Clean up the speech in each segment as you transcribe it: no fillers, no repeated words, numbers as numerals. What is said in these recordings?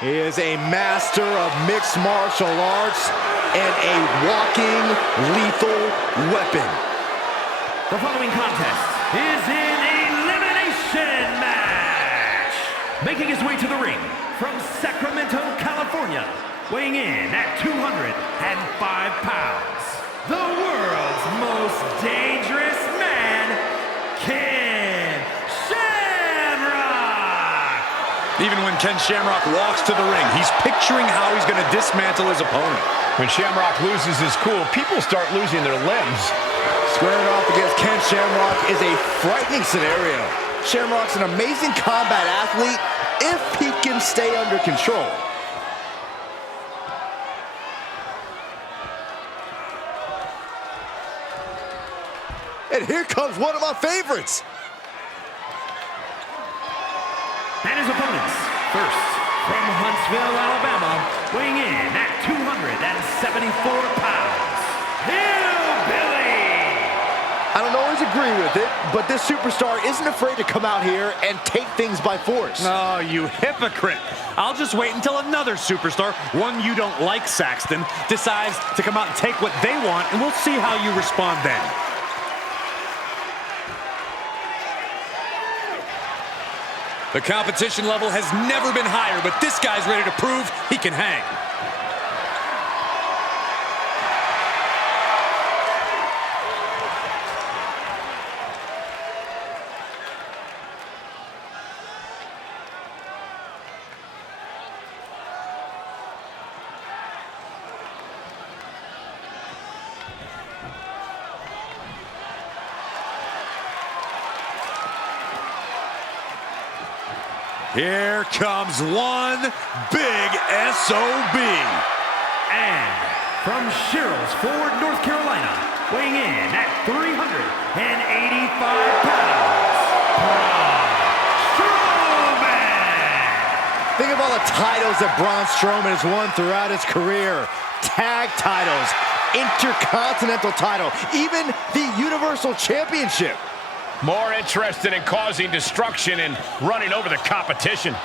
He is a master of mixed martial arts and a walking lethal weapon. The following contest is an elimination match. Making his way to the ring from Sacramento, California, weighing in at 205 pounds, the world's most dangerous man, Ken Shamrock. Even when Ken Shamrock walks to the ring, he's picturing how he's going to dismantle his opponent. When Shamrock loses his cool, people start losing their limbs. Squaring off against Ken Shamrock is a frightening scenario. Shamrock's an amazing combat athlete if he can stay under control. And here comes one of my favorites. And his opponents, first, from Huntsville, Alabama, weighing in at 274 pounds, Hillbilly! I don't always agree with it, but this superstar isn't afraid to come out here and take things by force. Oh, you hypocrite. I'll just wait until another superstar, one you don't like, Saxton, decides to come out and take what they want, and we'll see how you respond then. The competition level has never been higher, but this guy's ready to prove he can hang. Here comes one big SOB. And from Sherrills Ford, North Carolina, weighing in at 385 pounds, Braun Strowman. Think of all the titles that Braun Strowman has won throughout his career. Tag titles, Intercontinental title, even the Universal Championship. More interested in causing destruction and running over the competition.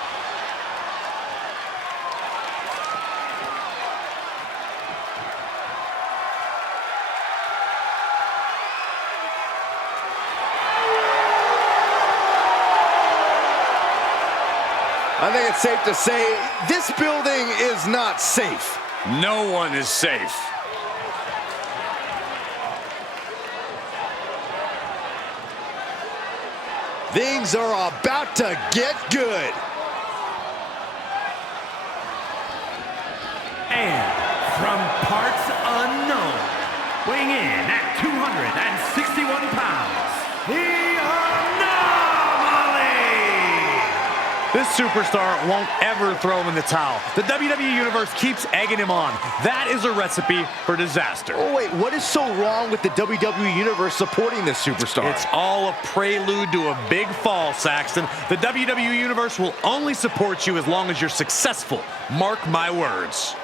I think it's safe to say this building is not safe. No one is safe. Things are about to get good. And from parts unknown, weighing in at 261 pounds, the Anomaly! This superstar won't ever throw him in the towel. The WWE Universe keeps egging him on. That is a recipe for disaster. Oh, wait, what is so wrong with the WWE Universe supporting this superstar? It's all a prelude to a big fall, Saxton. The WWE Universe will only support you as long as you're successful. Mark my words.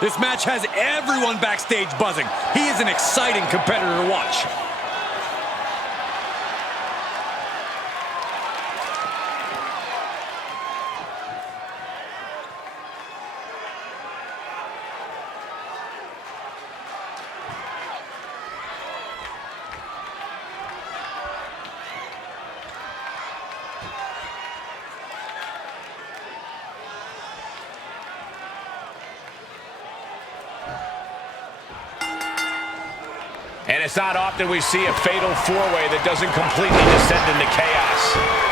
This match has everyone backstage buzzing. He is an exciting competitor to watch. And it's not often we see a fatal four-way that doesn't completely descend into chaos.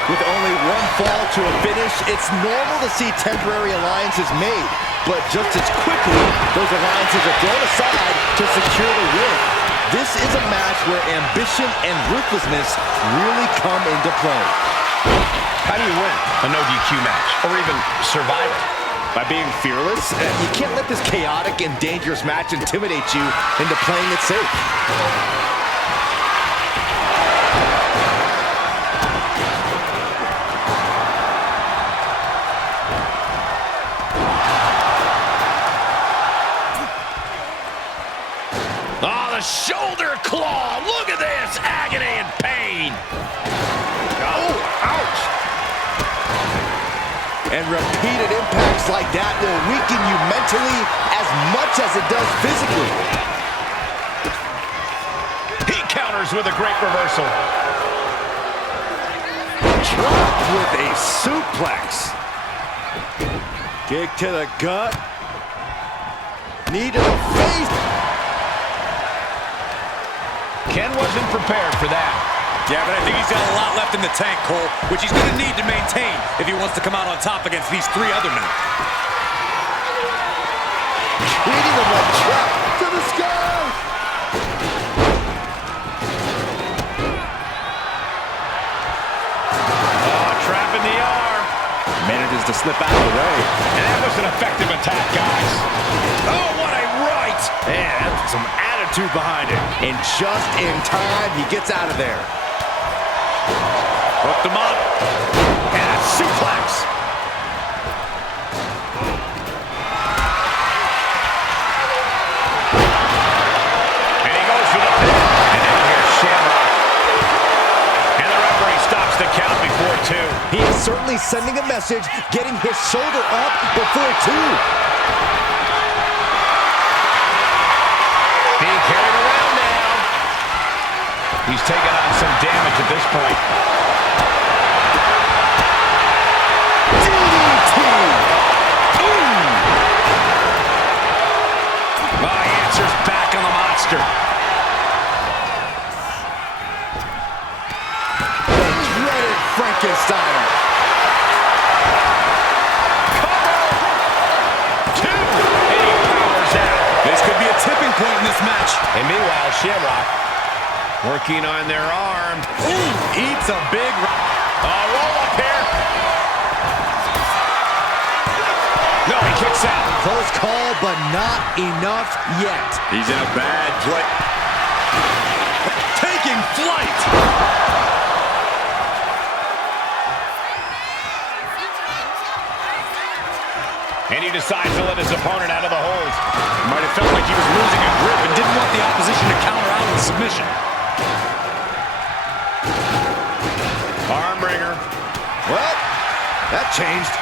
With only one fall to a finish, it's normal to see temporary alliances made. But just as quickly, those alliances are thrown aside to secure the win. This is a match where ambition and ruthlessness really come into play. How do you win a no DQ match, or even survive it? By being fearless. You can't let this chaotic and dangerous match intimidate you into playing it safe. Oh, the shoulder claw. Look at this. Agony and pain. Oh, ouch. And repeated impacts like that will weaken you mentally as much as it does physically. He counters with a great reversal. Dropped with a suplex. Kick to the gut. Knee to the face. Ken wasn't prepared for that. Yeah, but I think he's got a lot left in the tank, Cole, which he's going to need to maintain if he wants to come out on top against these three other men. Treating him like trap to the sky. Oh, trap in the arm. Manages to slip out of the way. And that was an effective attack, guys. Oh, what a right. Man, that's some attitude behind it. And just in time, he gets out of there. Hooked him up. And a suplex. And he goes for the pin. And now here's Shamrock. And the referee stops the count before two. He is certainly sending a message, getting his shoulder up before two. Being carried around now. He's taken on some damage at this point. DDT! Ooh! Well, he answers back on the monster. The dreaded Frankenstein. Two. And he powers out. This could be a tipping point in this match. And meanwhile, Shamrock working on their arm. Ooh, eats a big... Roll up here. No, he kicks out. Close call, but not enough yet. He's in a bad place. Taking flight. And he decides to let his opponent out of the hold. Might have felt like he was losing a grip and didn't want the opposition to counter out with submission. Arm wringer. Well, that changed.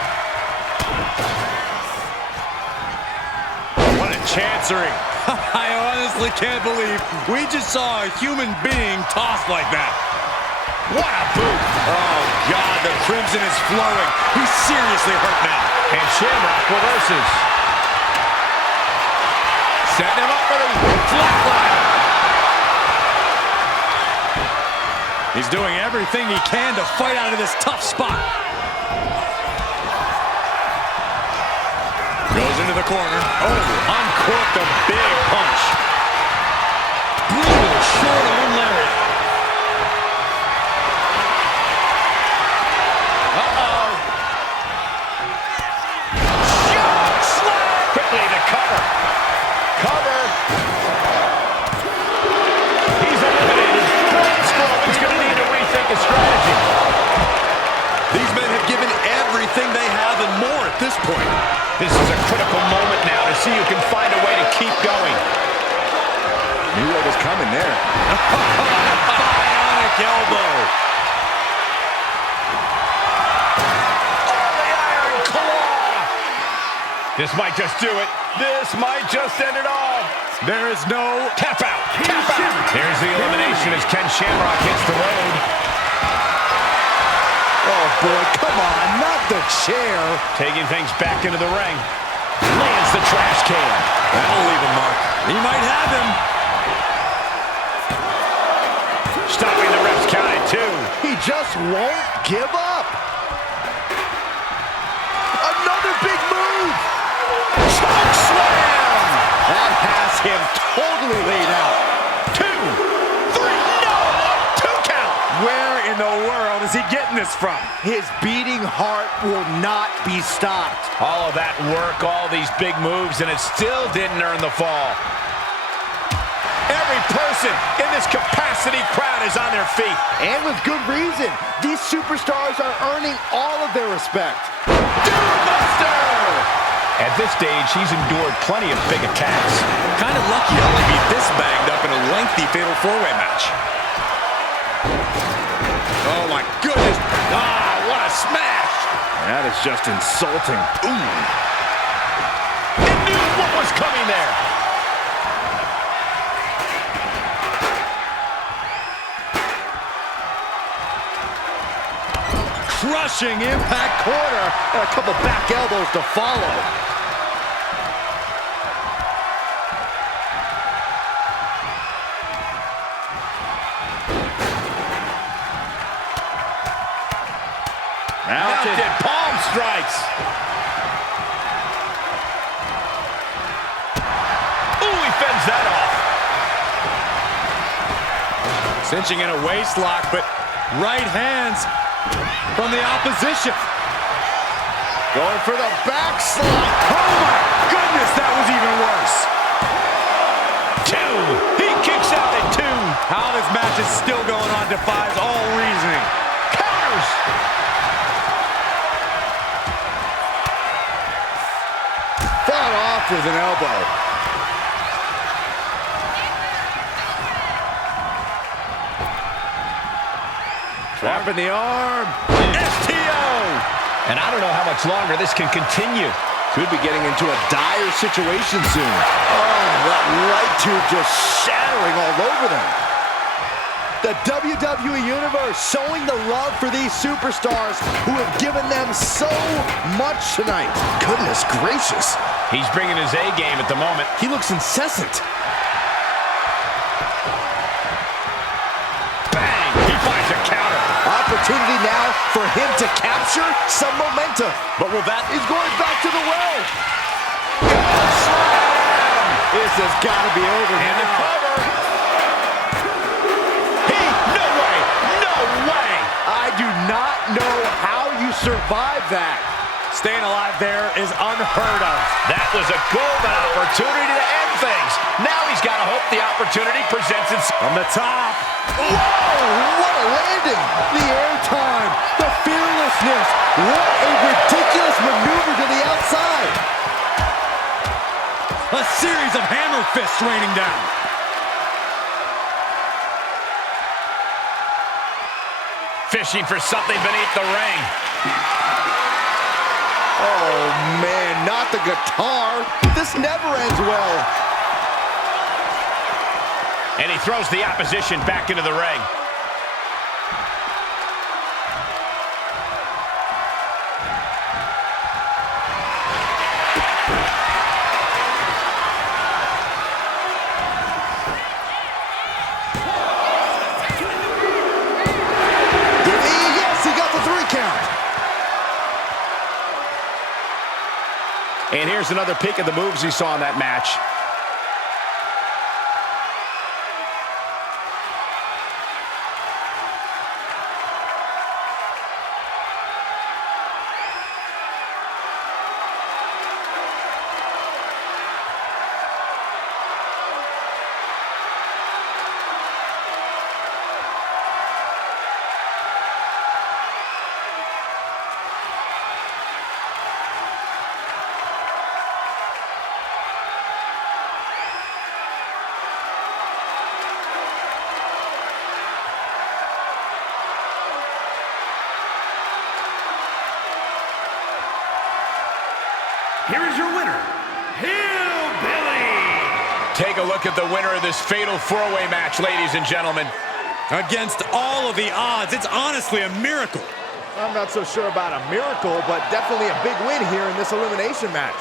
What a chancery. I honestly can't believe we just saw a human being tossed like that. What a boot. Oh, God, the crimson is flowing. He's seriously hurt now. And Shamrock reverses. Setting him up for the flatline. He's doing everything he can to fight out of this tough spot. Goes into the corner. Oh, uncorked a big punch. Brutal short arm lariat. Uh-oh. Shock slam. Quickly to cover. Cover. He's eliminated. Braun Strowman's going to need to rethink his strategy. These men have given everything they have and more at this point. This is a critical moment now to see who can find a way to keep going. Knew what was coming there. Bionic elbow. Oh, the iron claw. This might just do it. This might just end it all. There is no... Tap out. Tap out. There's the elimination as Ken Shamrock hits the road. Oh, boy, come on, not the chair. Taking things back into the ring. Lands the trash can. That'll leave a mark. He might have him. Stopping the ref's count at two. He just won't give up. Another big move. Choke slam. That has him totally laid out. Two. is he getting this from? His beating heart will not be stopped. All of that work, all these big moves, and it still didn't earn the fall. Every person in this capacity crowd is on their feet. And with good reason. These superstars are earning all of their respect. Buster! At this stage, he's endured plenty of big attacks. Kind of lucky to only be this banged up in a lengthy fatal four-way match. Oh my goodness. Ah, what a smash. That is just insulting. Ooh. He knew what was coming there. Crushing impact corner and a couple back elbows to follow. Mounted palm strikes. Ooh, he fends that off. Cinching in a waist lock, but right hands from the opposition. Going for the backslide. Oh my goodness, that was even worse. 2. He kicks out at 2. How this match is still going on defies all reasoning. Counters. Fought off with an elbow. Trapping the arm. STO. And I don't know how much longer this can continue. Could be getting into a dire situation soon. Oh, that light tube just shattering all over them. The WWE Universe showing the love for these superstars who have given them so much tonight. Goodness gracious. He's bringing his A game at the moment. He looks incessant. Bang! He finds a counter. Opportunity now for him to capture some momentum. But will that... He's going back to the well. Slam! This has got to be over And the now. cover. No way! No way! I do not know how you survive that. Staying alive there is unheard of. That was a golden opportunity to end things. Now he's got to hope the opportunity presents itself. From the top. Whoa! What a landing! The airtime, the fearlessness. What a ridiculous maneuver to the outside. A series of hammer fists raining down. Fishing for something beneath the ring. Oh, man, not the guitar. This never ends well. And he throws the opposition back into the ring. Yes, he got the 3 count. And here's another peek at the moves he saw in that match. Here is your winner, Hillbilly. Take a look at the winner of this fatal four-way match, ladies and gentlemen. Against all of the odds, it's honestly a miracle. I'm not so sure about a miracle, but definitely a big win here in this elimination match.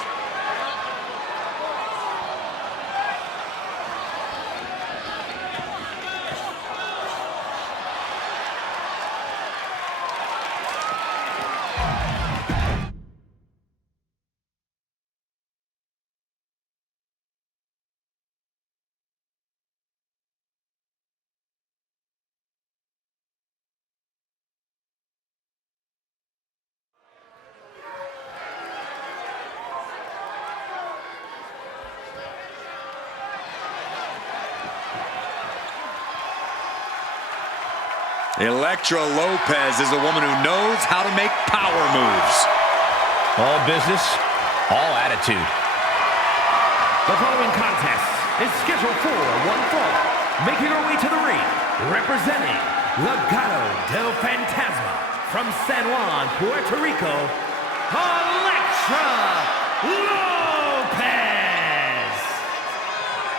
Elektra Lopez is a woman who knows how to make power moves. All business, all attitude. The following contest is scheduled for one fall. Making her way to the ring, representing Legado del Fantasma from San Juan, Puerto Rico, Elektra Lopez.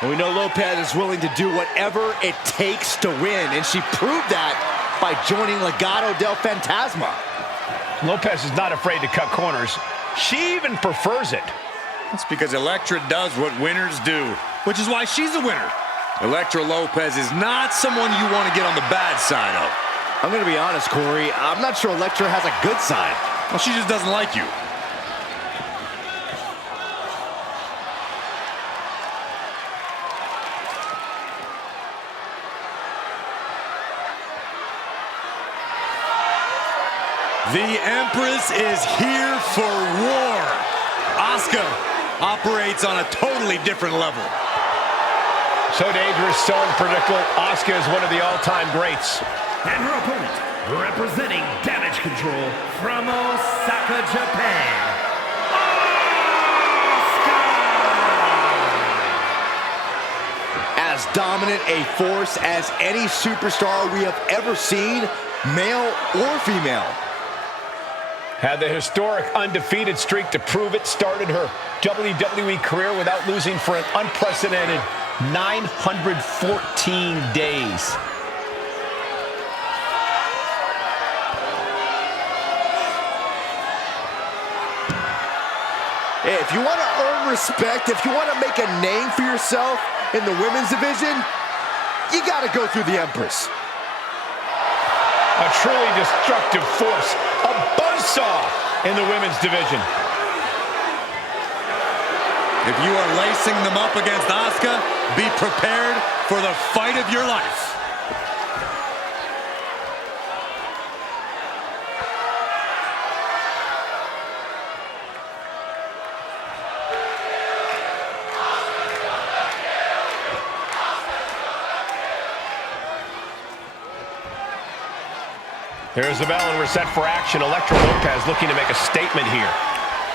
And we know Lopez is willing to do whatever it takes to win, and she proved that by joining Legado del Fantasma. Lopez is not afraid to cut corners. She even prefers it. That's because Elektra does what winners do, which is why she's a winner. Elektra Lopez is not someone you want to get on the bad side of. I'm going to be honest, Corey. I'm not sure Elektra has a good side. Well, she just doesn't like you. The Empress is here for war. Asuka operates on a totally different level. So dangerous, so unpredictable. Asuka is one of the all-time greats. And her opponent, representing Damage Control from Osaka, Japan, Asuka! As dominant a force as any superstar we have ever seen, male or female. Had the historic undefeated streak to prove it, started her WWE career without losing for an unprecedented 914 days. Hey, if you want to earn respect, if you want to make a name for yourself in the women's division, you got to go through the Empress. A truly destructive force, a buzzsaw in the women's division. If you are lacing them up against Asuka, be prepared for the fight of your life. There's the bell and we're set for action. Elektra Lopez looking to make a statement here.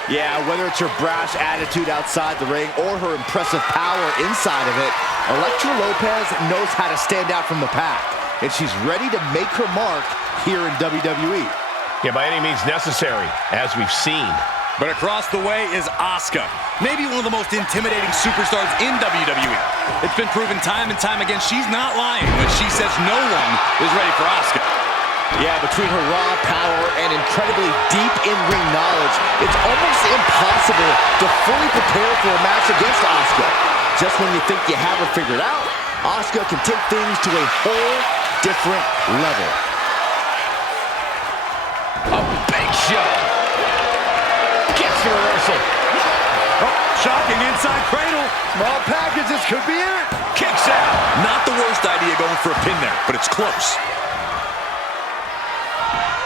Yeah, whether it's her brash attitude outside the ring or her impressive power inside of it, Elektra Lopez knows how to stand out from the pack, and she's ready to make her mark here in WWE. Yeah, by any means necessary, as we've seen. But across the way is Asuka, maybe one of the most intimidating superstars in WWE. It's been proven time and time again she's not lying when she says no one is ready for Asuka. Yeah, between her raw power and incredibly deep in-ring knowledge, it's almost impossible to fully prepare for a match against Asuka. Just when you think you have her figured out, Asuka can take things to a whole different level. A big show. Gets the reversal. Oh, shocking inside cradle. Small packages could be it. Kicks out. Not the worst idea going for a pin there, but it's close.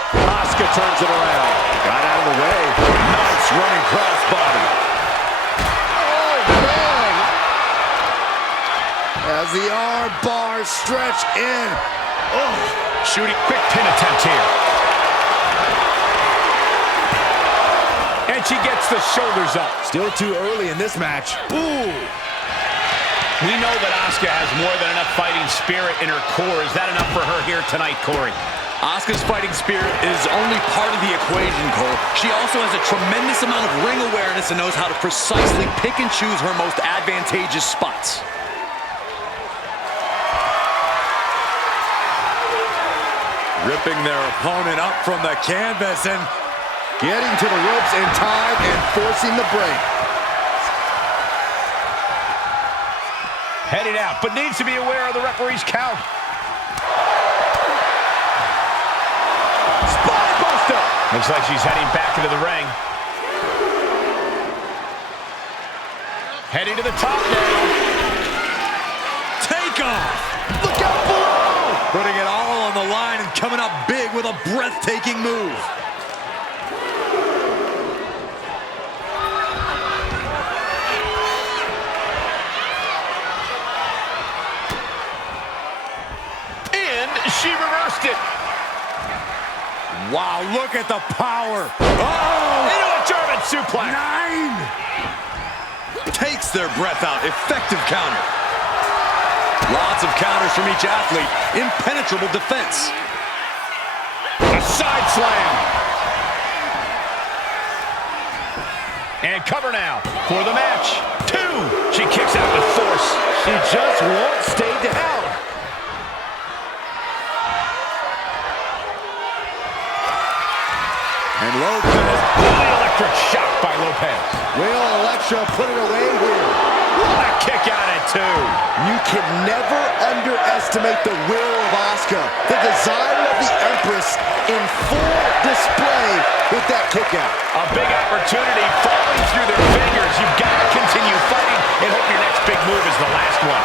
Asuka turns it around. Got out of the way. Nice running crossbody. Oh, man. As the arm bars stretch in. Oh, shooting quick pin attempt here. And she gets the shoulders up. Still too early in this match. Ooh. We know that Asuka has more than enough fighting spirit in her core. Is that enough for her here tonight, Corey? Asuka's fighting spirit is only part of the equation, Cole. She also has a tremendous amount of ring awareness and knows how to precisely pick and choose her most advantageous spots. Ripping their opponent up from the canvas and getting to the ropes in time and forcing the break. Headed out, but needs to be aware of the referee's count. Spinebuster! Looks like she's heading back into the ring. Heading to the top now. take off. Look out below! Putting it all on the line and coming up big with a breathtaking move. And she reversed it. Look at the power. Oh! Into a German suplex. 9. Takes their breath out. Effective counter. Lots of counters from each athlete. Impenetrable defense. A side slam. And cover now for the match. 2. She kicks out with force. She just won't stay down. And Lopez. The electric shock by Lopez. Will Elektra put it away here? What a kick out at 2. You can never underestimate the will of Asuka. The desire of the Empress in full display with that kick out. A big opportunity falling through their fingers. You've got to continue fighting and hope your next big move is the last one.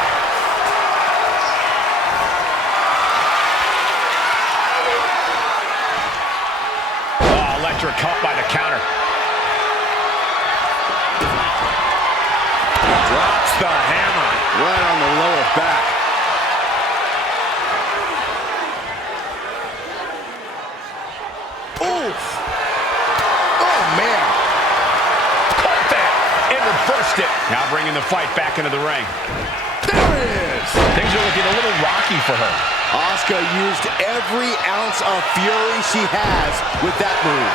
Oh, Elektra caught by the counter. Drops the hammer right on the lower back. Oof. Oh, man. Caught that and reversed it. Now bringing the fight back into the ring. There it is. Things are looking a little rocky for her. Asuka used every ounce of fury she has with that move.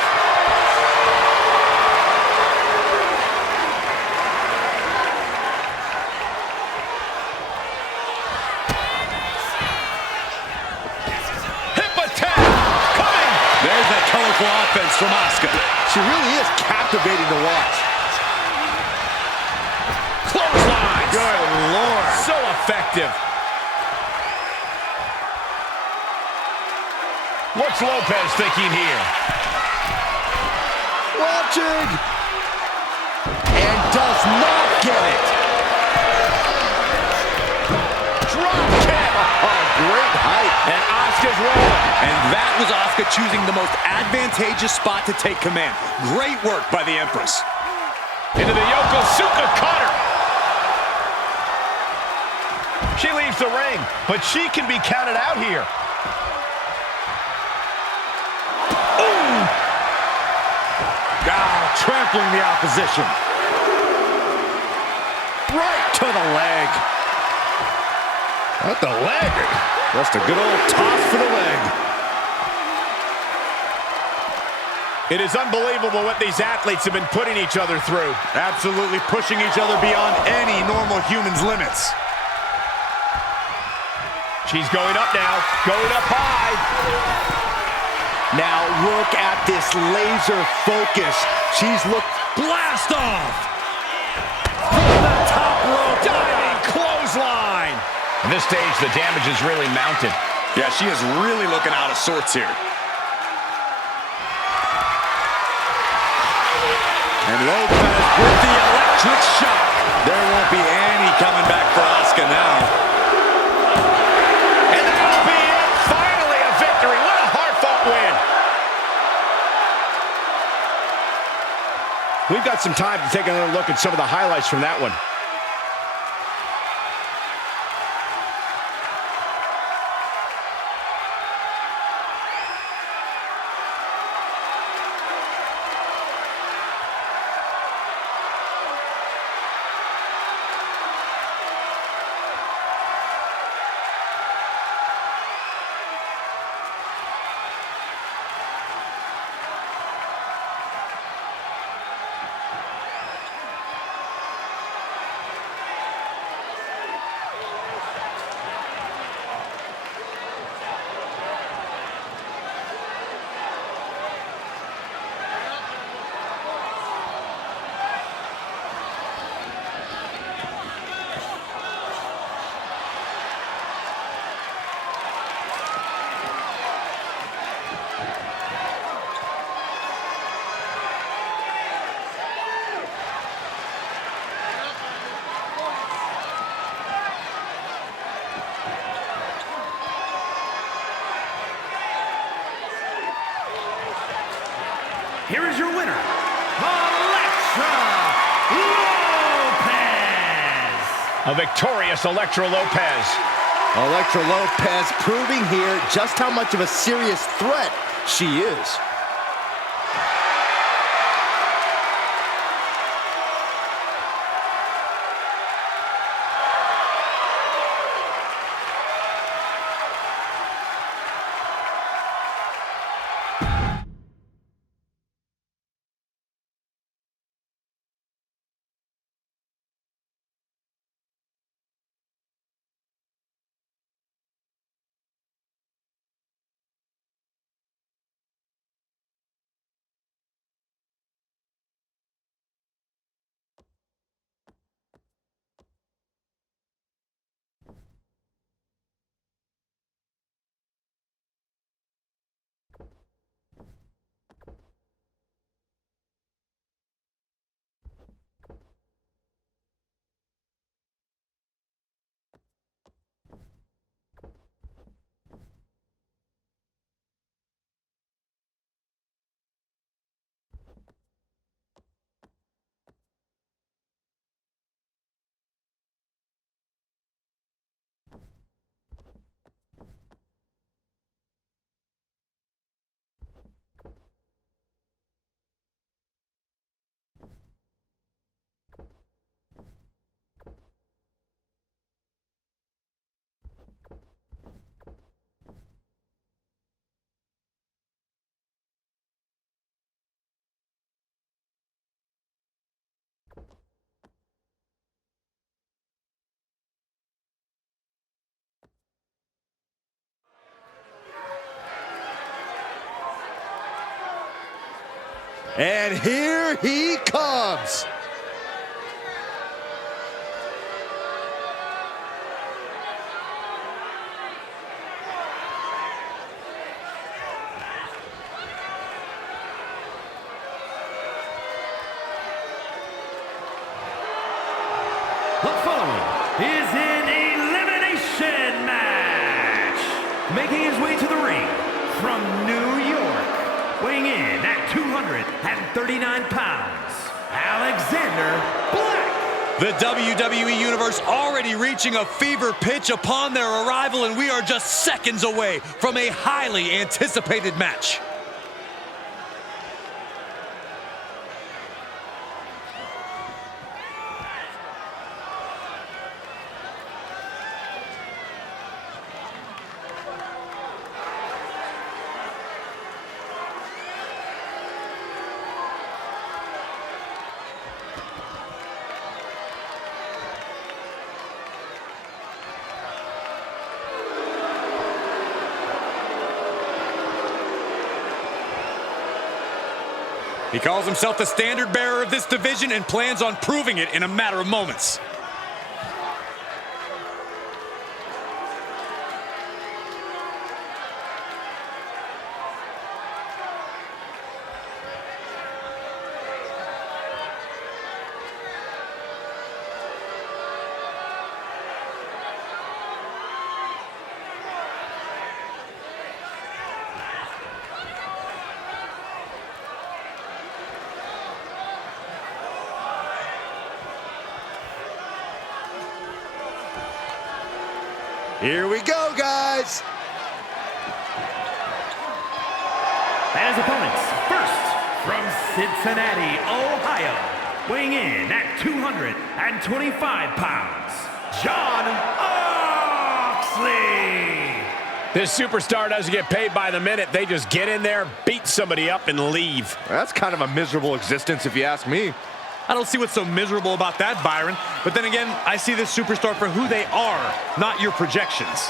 There's that colorful offense from Asuka. She really is captivating to watch. Clothesline. Good Lord. So effective. What's Lopez thinking here? Watching. And does not get it. Drop kick. Oh, great height. And Asuka's rolling. And that was Asuka choosing the most advantageous spot to take command. Great work by the Empress. Into the Yokosuka cutter. She leaves the ring, but she can be counted out here. Ooh. Trampling the opposition. Right to the leg. Not the leg. Just a good old toss for the leg. It is unbelievable what these athletes have been putting each other through. Absolutely pushing each other beyond any normal human's limits. She's going up now, going up high. Now look at this laser focus. She's looked. Blast off! From the top rope. Diving clothesline. At this stage, the damage is really mounted. Yeah, she is really looking out of sorts here. And Lopez with the electric shock. There won't be any coming back for Asuka now. And that'll be it. Finally a victory. What a hard-fought win. We've got some time to take another look at some of the highlights from that one. Here is your winner, Elektra Lopez. A victorious Elektra Lopez. Elektra Lopez proving here just how much of a serious threat she is. And here he comes. The following is an elimination match. Making his way to the ring from New York, weighing in at 239 pounds, Alexander Black. The WWE Universe already reaching a fever pitch upon their arrival, and we are just seconds away from a highly anticipated match. He calls himself the standard bearer of this division and plans on proving it in a matter of moments. Here we go, guys. And his opponents, first from Cincinnati, Ohio, weighing in at 225 pounds, John Moxley. This superstar doesn't get paid by the minute. They just get in there, beat somebody up, and leave. That's kind of a miserable existence, if you ask me. I don't see what's so miserable about that, Byron. But then again, I see this superstar for who they are, not your projections.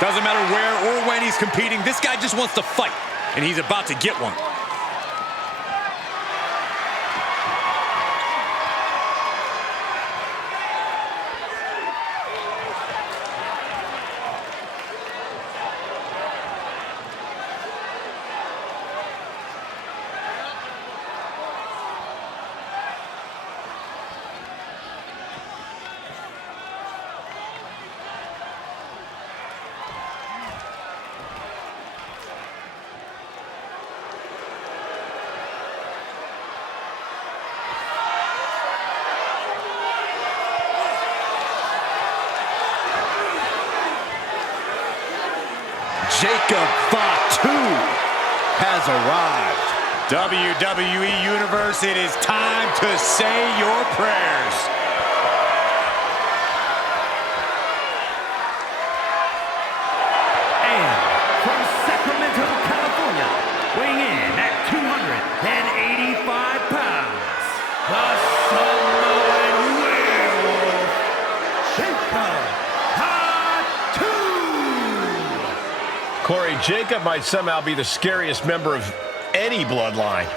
Doesn't matter where or when he's competing, this guy just wants to fight, and he's about to get one. Jacob Fatu has arrived. WWE Universe, it is time to say your prayers. And from Sacramento, California, weighing in at 285 pounds, the Samoan Werewolf, Jacob Fatu. Corey, Jacob might somehow be the scariest member of any bloodline.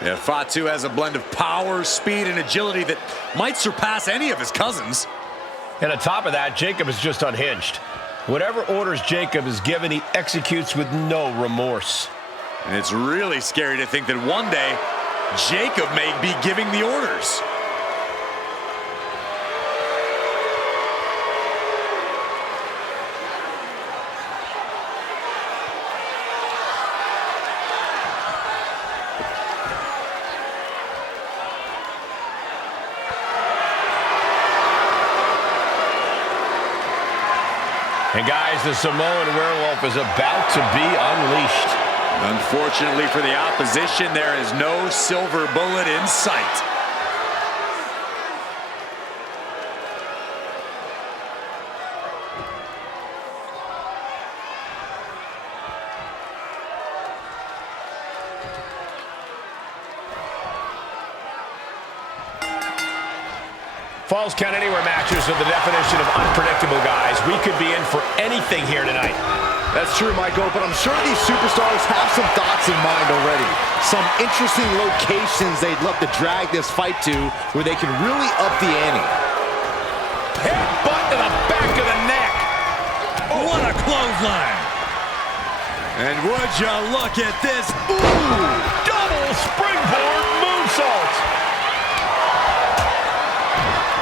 Yeah, Fatu has a blend of power, speed, and agility that might surpass any of his cousins. And on top of that, Jacob is just unhinged. Whatever orders Jacob is given, he executes with no remorse. And it's really scary to think that one day, Jacob may be giving the orders. And guys, the Samoan Werewolf is about to be unleashed. Unfortunately for the opposition, there is no silver bullet in sight. Falls Count Anywhere matches are the definition of unpredictable, guys. We could be in for anything here tonight. That's true, Michael, but I'm sure these superstars have some thoughts in mind already. Some interesting locations they'd love to drag this fight to where they can really up the ante. Headbutt to the back of the neck. Oh, what a clothesline. And would you look at this? Ooh, double springboard moonsault.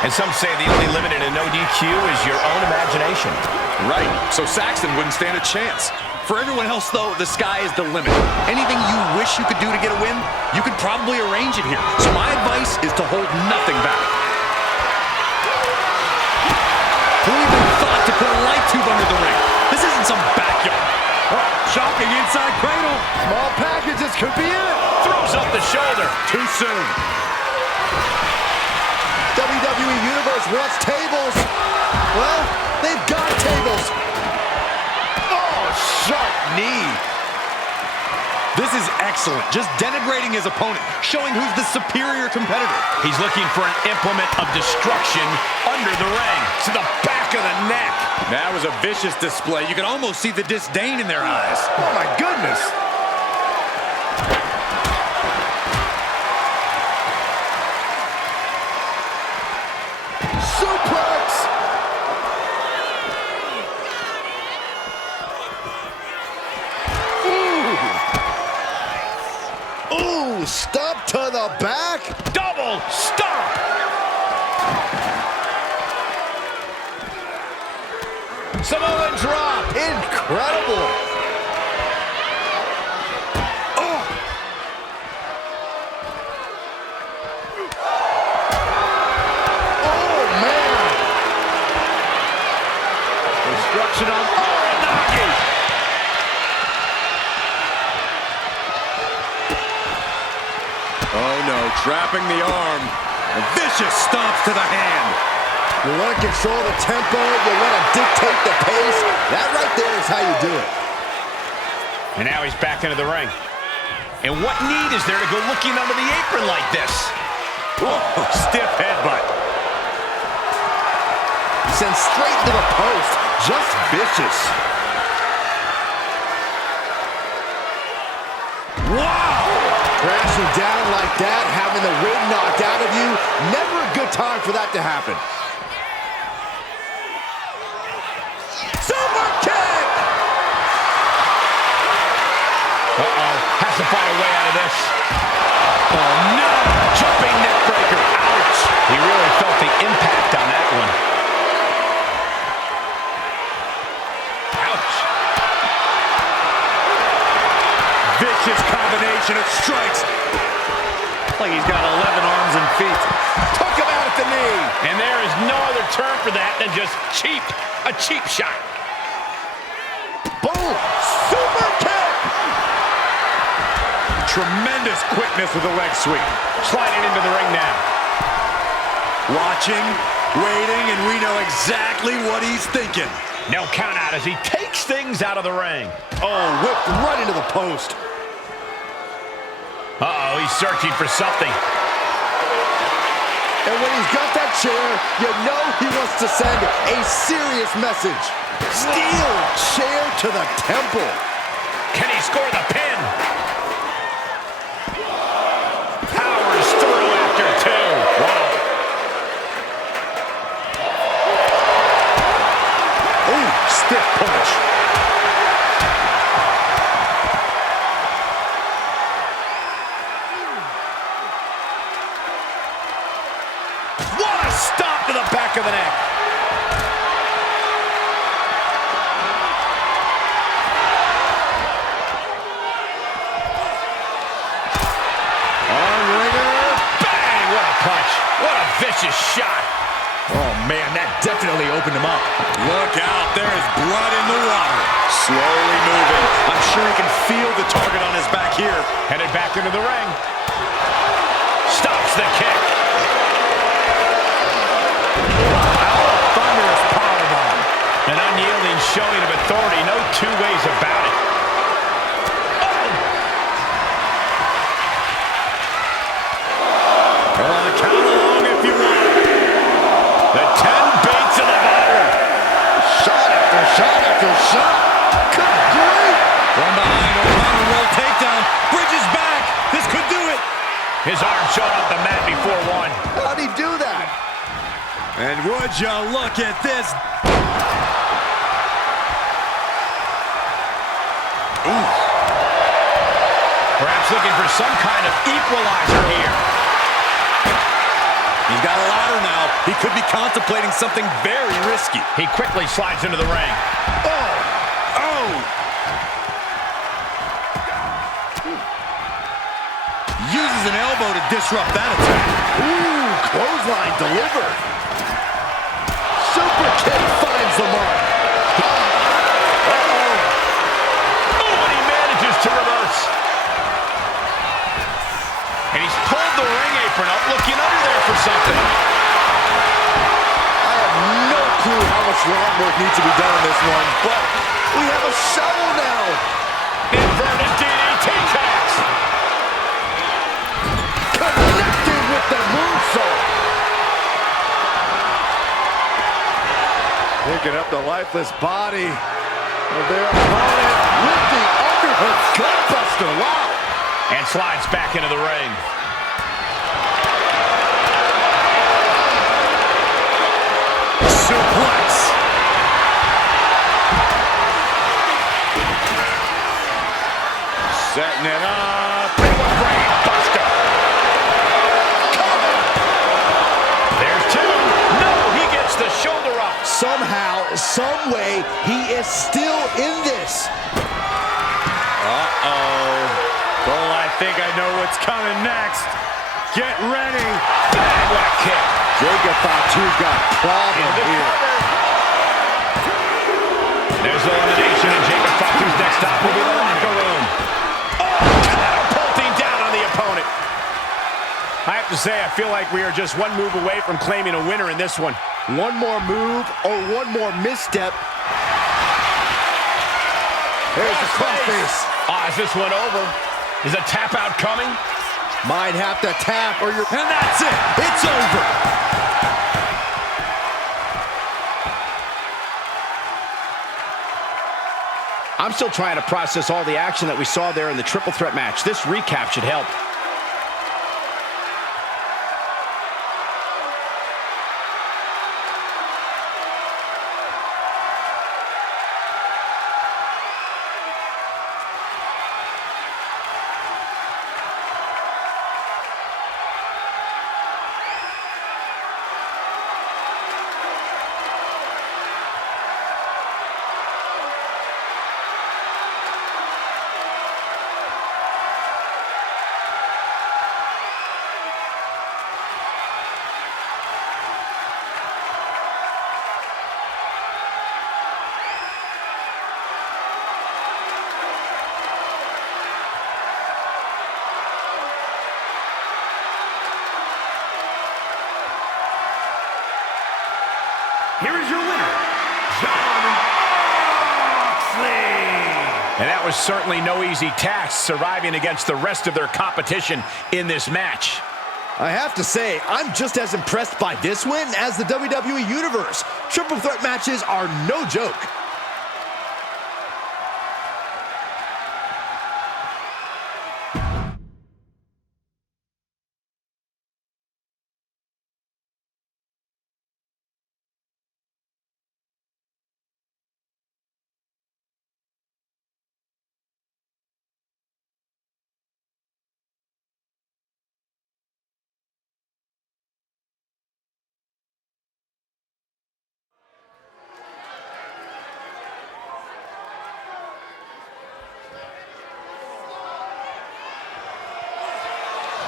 And some say the only limit in a no DQ is your own imagination. Right, so Saxton wouldn't stand a chance. For everyone else, though, the sky is the limit. Anything you wish you could do to get a win, you could probably arrange it here. So my advice is to hold nothing back. Who even thought to put a light tube under the ring? This isn't some backyard. Oh, shocking inside cradle. Small packages could be it. Throws up the shoulder. Too soon. WWE Universe wants tables. Well, they've got tables. Oh, sharp knee. This is excellent. Just denigrating his opponent, showing who's the superior competitor. He's looking for an implement of destruction under the ring. To the back of the neck. That was a vicious display. You can almost see the disdain in their eyes. Oh, my goodness. Suplex. Ooh, stop to the back. Double stomp. Samoan drop. Incredible. Oh. Oh, man. Destruction on Nagi. Oh, no, trapping the arm. A vicious stomp to the hand. You want to control the tempo. You want to dictate the pace. That right there is how you do it. And now he's back into the ring. And what need is there to go looking under the apron like this? Whoa, stiff headbutt. Sent straight to the post. Just vicious. Wow! Crashing down like that, having the wind knocked out of you. Never a good time for that to happen. Super kick! Uh-oh. Has to find a way out of this. Oh, no! Jumping neck breaker. Ouch! He really felt the impact on that one. Ouch! Vicious combination of strikes. Like he's got 11 arms and feet. Took him out at the knee. And there is no other term for that than just cheap. A cheap shot. Boom! Super kick! Tremendous quickness with the leg sweep. Sliding into the ring now. Watching, waiting, and we know exactly what he's thinking. No count out as he takes things out of the ring. Oh, whipped right into the post. Uh-oh, he's searching for something. And when he's got that chair, you know he wants to send a serious message. Steel chair to the temple. Can he score the pin? Powers through after two. Wow. Ooh, stiff punch. What a stomp to the back of the neck. Bang! What a punch. What a vicious shot. Oh, man, that definitely opened him up. Look out, there is blood in the water. Slowly moving. I'm sure he can feel the target on his back here. Headed back into the ring. Stops the kick. Thunderous powerbomb. An unyielding showing of authority. No two ways about it. Count along if you want. The 10 beats of the batter. Shot after shot after shot. Good showing up the mat before one. How'd he do that? And would you look at this? Ooh. Perhaps looking for some kind of equalizer here. He's got a ladder now. He could be contemplating something very risky. He quickly slides into the ring. Oh! Oh! Uses an elbow to disrupt that attack. Ooh, clothesline delivered. Super kick finds the mark. Uh-oh. Oh, and he manages to reverse. And he's pulled the ring apron up, looking under there for something. I have no clue how much lawn work needs to be done in this one, but we have a shovel now. Inverted DDT tax. Connected with the moonsault. Picking up the lifeless body of their opponent with the underhook gutbuster. Wow. And slides back into the ring. Suplex. Setting it up. Brain buster. There's two. No, he gets the shoulder up. Somehow, some way, he is still in this. Uh-oh. Well, I think I know what's coming next. Get ready. Bang, what a kick. Jacob Fatu's got a problem here. There's elimination, and Jacob Fatu's next stop will be the locker room. Catapulting down on the opponent. I have to say, I feel like we are just one move away from claiming a winner in this one. One more move or one more misstep. There's the crossface. Is this one over? Is a tap out coming? Might have to tap or you're... And that's it. It's over. I'm still trying to process all the action that we saw there in the triple threat match. This recap should help. Here is your winner, John Moxley. And that was certainly no easy task, surviving against the rest of their competition in this match. I have to say, I'm just as impressed by this win as the WWE Universe. Triple threat matches are no joke.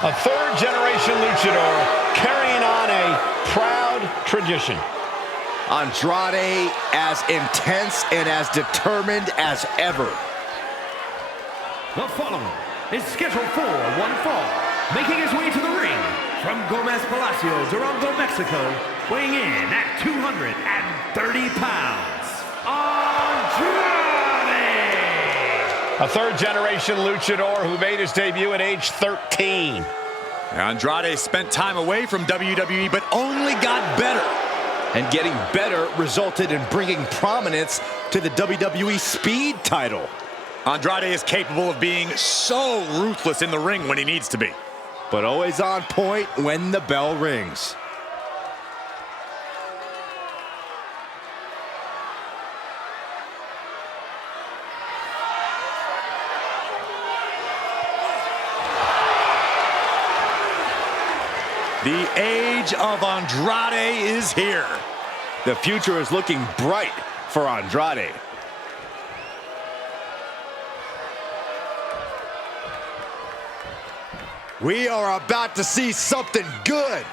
A third-generation luchador carrying on a proud tradition. Andrade as intense and as determined as ever. The following is scheduled for one fall, making his way to the ring from Gomez Palacio, Durango, Mexico, weighing in at 230 pounds, Andrade! A third-generation luchador who made his debut at age 13. Andrade spent time away from WWE, but only got better. And getting better resulted in bringing prominence to the WWE Speed title. Andrade is capable of being so ruthless in the ring when he needs to be. but always on point when the bell rings. The age of Andrade is here. The future is looking bright for Andrade. We are about to see something good.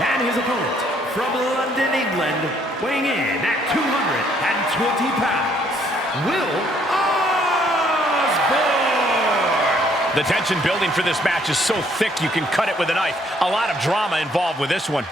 And his opponent from London, England, weighing in at 220 pounds, Will Osborne. The tension building for this match is so thick you can cut it with a knife. A lot of drama involved with this one.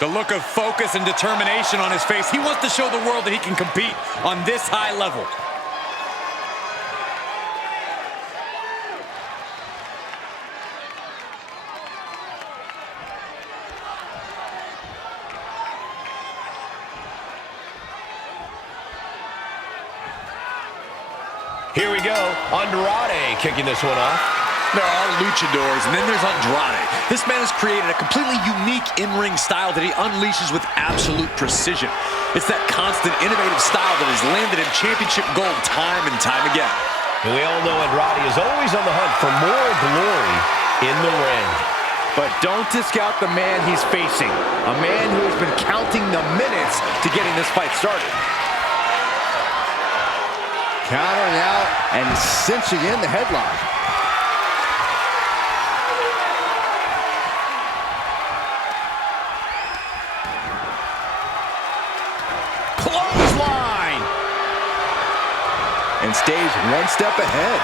The look of focus and determination on his face. He wants to show the world that he can compete on this high level. Here we go. Andrade kicking this one off. There are luchadors, and then there's Andrade. This man has created a completely unique in-ring style that he unleashes with absolute precision. It's that constant, innovative style that has landed in championship gold time and time again. And we all know Andrade is always on the hunt for more glory in the ring. But don't discount the man he's facing. A man who has been counting the minutes to getting this fight started. Countering out and cinching in the headlock. Clothesline! And stays one step ahead.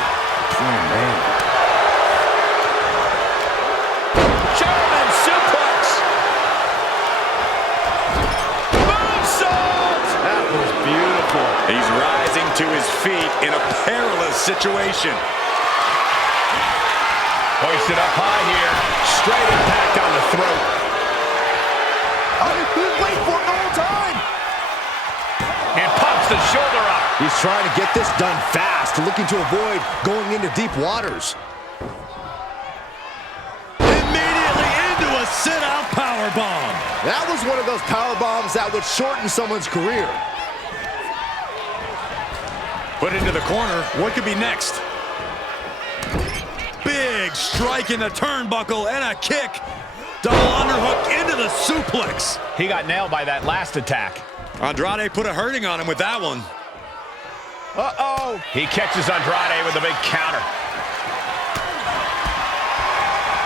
Oh, man. German suplex! Moonsault! That was beautiful. He's rising to his feet in a perilous situation. Hoisted up high here. Straight impact on the throat. Oh, he's been waiting for it the whole time. And pumps the shoulder up. He's trying to get this done fast, looking to avoid going into deep waters. Immediately into a sit-out powerbomb. That was one of those power bombs that would shorten someone's career. Put into the corner. What could be next? Big strike in the turnbuckle and a kick. Double underhook into the suplex. He got nailed by that last attack. Andrade put a hurting on him with that one. Uh-oh. He catches Andrade with a big counter.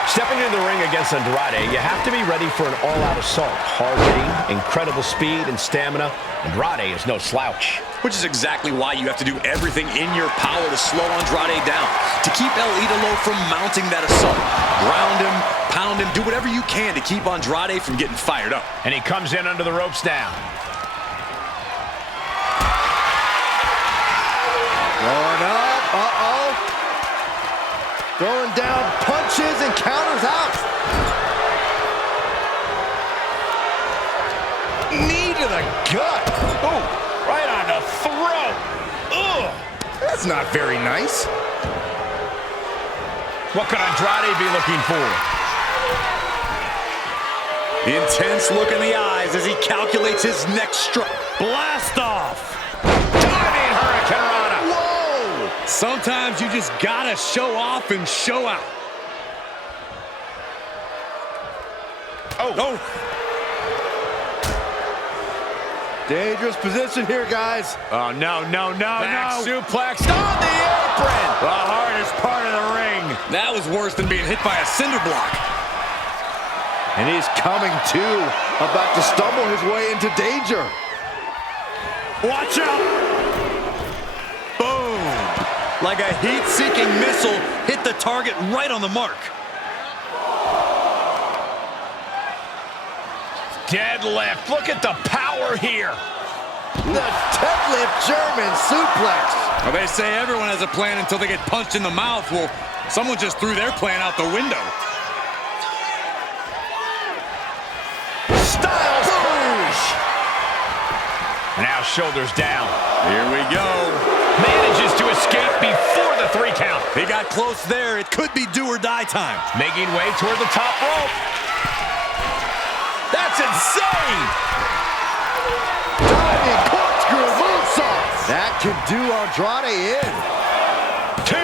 Stepping into the ring against Andrade, you have to be ready for an all-out assault. Hard-hitting, incredible speed and stamina. Andrade is no slouch. Which is exactly why you have to do everything in your power to slow Andrade down. To keep El Idolo from mounting that assault. Ground him, pound him, do whatever you can to keep Andrade from getting fired up. And he comes in under the ropes now. Going up, uh-oh. Throwing down punches and counters out. Knee to the gut. Ooh, right on the throat. Ugh. That's not very nice. What could Andrade be looking for? Intense look in the eyes as he calculates his next strike. Blast off. Diving Hurricanrana. Whoa! Sometimes you just gotta show off and show out. Oh. Dangerous position here, guys. Oh, no. Back suplex on the apron. The hardest part of the ring. That was worse than being hit by a cinder block. And he's coming to, about to stumble his way into danger. Watch out! Boom! Like a heat-seeking missile, hit the target right on the mark. Deadlift. Look at the power here. The deadlift German suplex. Well, they say everyone has a plan until they get punched in the mouth. Well, someone just threw their plan out the window. Styles push. Now shoulders down. Here we go. Manages to escape before the 3 count. He got close there. It could be do or die time. Making way toward the top rope. That's insane. Diving corkscrew moonsault. That can do Andrade in. 2.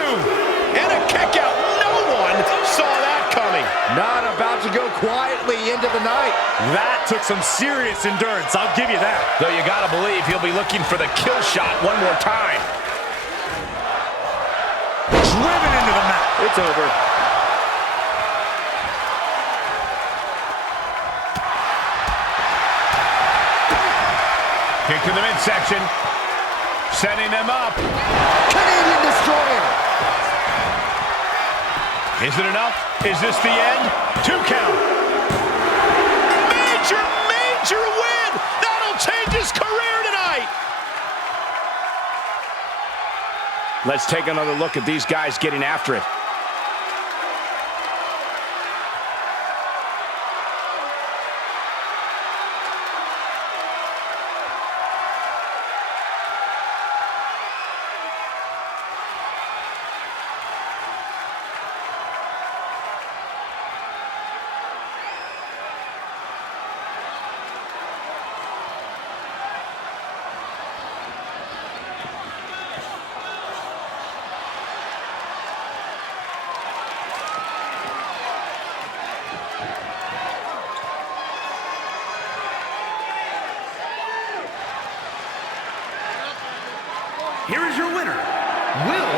And a kick out. No one saw that coming. Not about to go quietly into the night. That took some serious endurance. I'll give you that. Though you gotta believe he'll be looking for the kill shot one more time. Driven into the mat. It's over. Kick to the midsection. Setting them up. Canadian Destroyer. Is it enough? Is this the end? 2 count. Major, major win! That'll change his career tonight! Let's take another look at these guys getting after it. Here is your winner, Will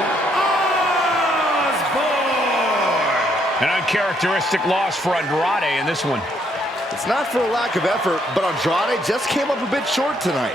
Osborne. An uncharacteristic loss for Andrade in this one. It's not for a lack of effort, but Andrade just came up a bit short tonight.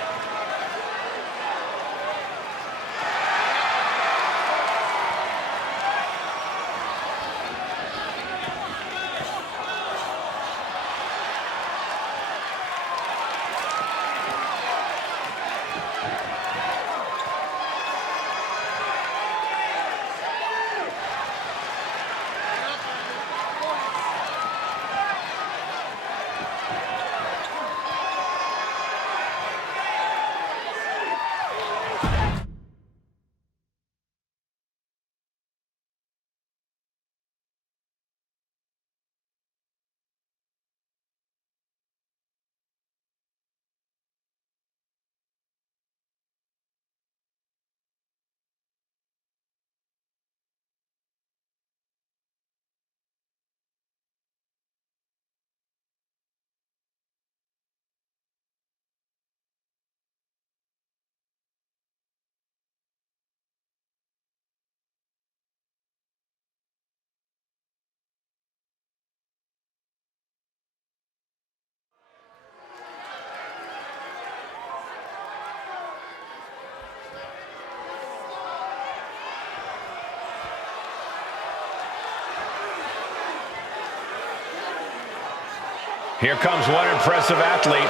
Here comes one impressive athlete.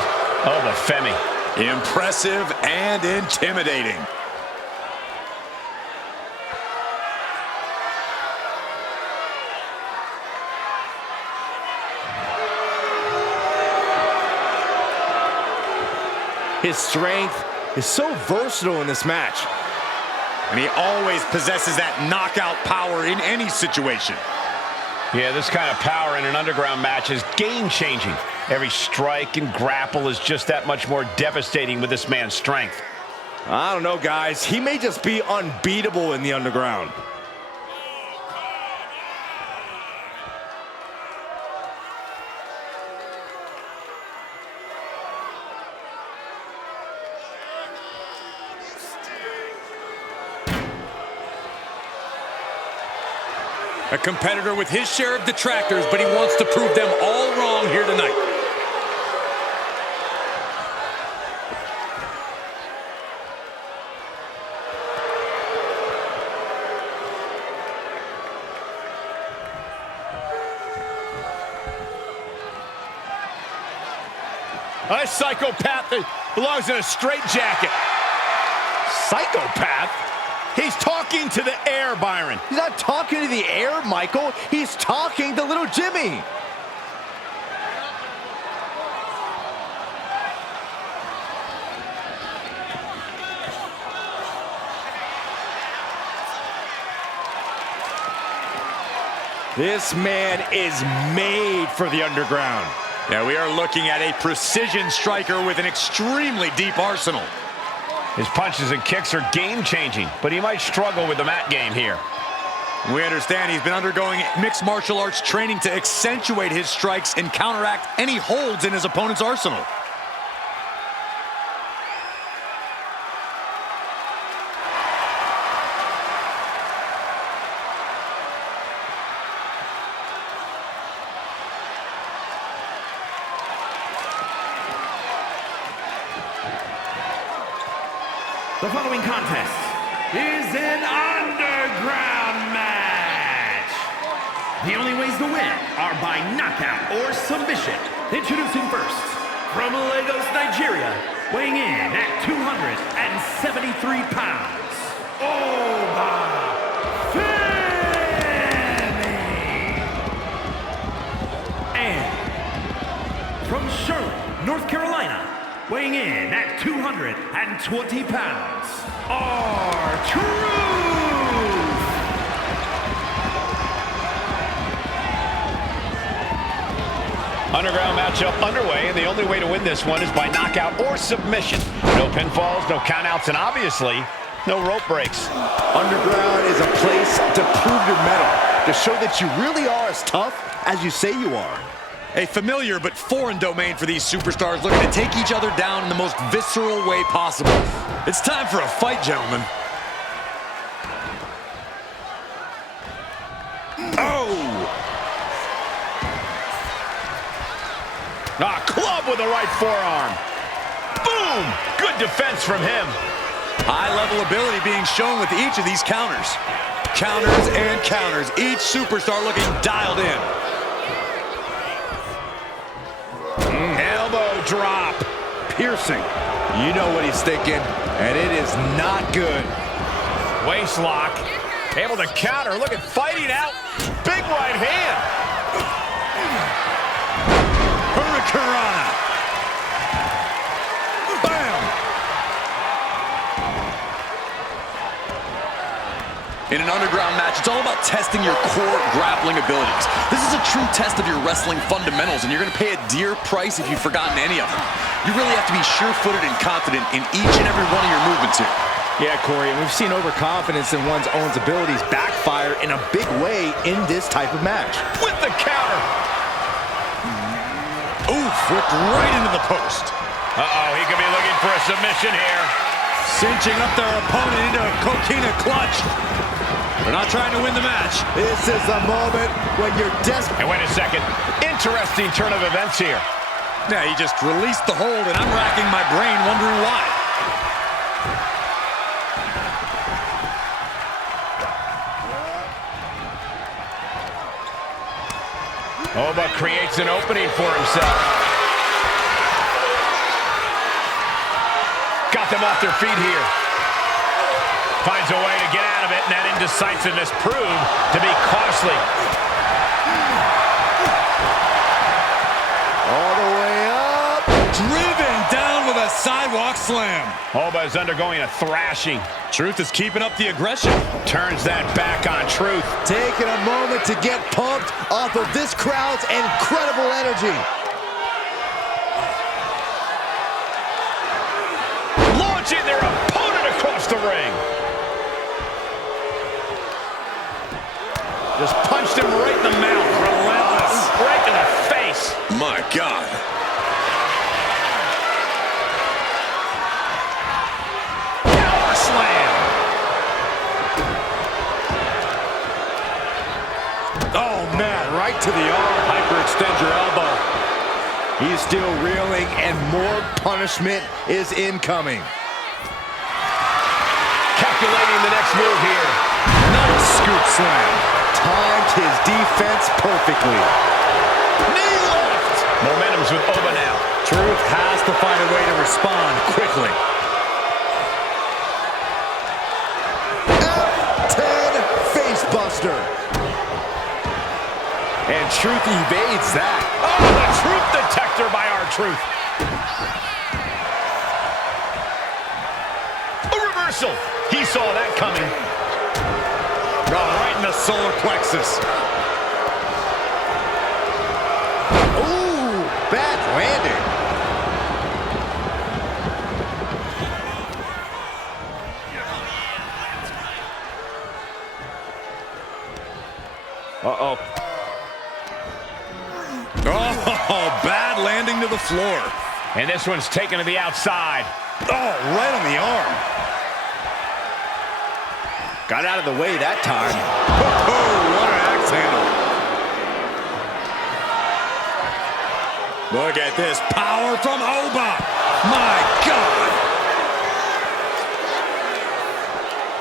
Oh, the Femi. Impressive and intimidating. His strength is so versatile in this match. And he always possesses that knockout power in any situation. Yeah, this kind of power in an underground match is game-changing. Every strike and grapple is just that much more devastating with this man's strength. I don't know, guys. He may just be unbeatable in the underground. A competitor with his share of detractors, but he wants to prove them all wrong here tonight. A psychopath that belongs in a straitjacket. Psychopath? He's talking to the air, Byron. He's not talking to the air, Michael. He's talking to little Jimmy. This man is made for the underground. Yeah, we are looking at a precision striker with an extremely deep arsenal. His punches and kicks are game-changing, but he might struggle with the mat game here. We understand he's been undergoing mixed martial arts training to accentuate his strikes and counteract any holds in his opponent's arsenal. The following contest is an underground match. The only ways to win are by knockout or submission. Introducing first, from Lagos, Nigeria, weighing in at 273 pounds, Oba Femi. And from Charlotte, North Carolina, weighing in at 220 pounds, R-Truth. Underground matchup underway, and the only way to win this one is by knockout or submission. No pinfalls, no countouts, and obviously, no rope breaks. Underground is a place to prove your mettle, to show that you really are as tough as you say you are. A familiar but foreign domain for these superstars, looking to take each other down in the most visceral way possible. It's time for a fight, gentlemen. Oh! Club with the right forearm. Boom! Good defense from him. High-level ability being shown with each of these counters. Counters and counters. Each superstar looking dialed in. Elbow drop. Piercing. You know what he's thinking, and it is not good. Waist lock. Able to counter. Look at fighting out. Big right hand. Hurricanrana. Bam! In an underground match, it's all about testing your core grappling abilities. This is a true test of your wrestling fundamentals, and you're going to pay a dear price if you've forgotten any of them. You really have to be sure-footed and confident in each and every one of your movements here. Yeah, Corey, and we've seen overconfidence in one's own abilities backfire in a big way in this type of match. With the counter. Ooh, flipped right into the post. Uh-oh, he could be looking for a submission here. Cinching up their opponent into a coquina clutch. They're not trying to win the match. This is the moment when you're desperate. And wait a second. Interesting turn of events here. Yeah, he just released the hold, and I'm racking my brain wondering why. Oba creates an opening for himself. Got them off their feet here. Finds a way to get out of it, and that indecisiveness proved to be costly. All the way up. Driven down with a sidewalk slam. Oba is undergoing a thrashing. Truth is keeping up the aggression. Turns that back on Truth. Taking a moment to get pumped off of this crowd's incredible energy. Launching their opponent across the ring. Just punched him right in the mouth. Relentless. Right to the face. My God. Power slam. Right to the arm. Hyperextend your elbow. He's still reeling, and more punishment is incoming. Calculating the next move here. Nice scoop slam. Timed his defense perfectly. Knee lift. Momentum's with Oba now. Truth has to find a way to respond quickly. F10 facebuster. And Truth evades that. Oh, the truth detector by R-Truth. A reversal. He saw that coming. Right in the solar plexus. Ooh, bad landing. Uh-oh. Oh, bad landing to the floor. And this one's taken to the outside. Oh, right on the arm. Got out of the way that time. Oh, what an axe handle. Look at this power from Oba. My God.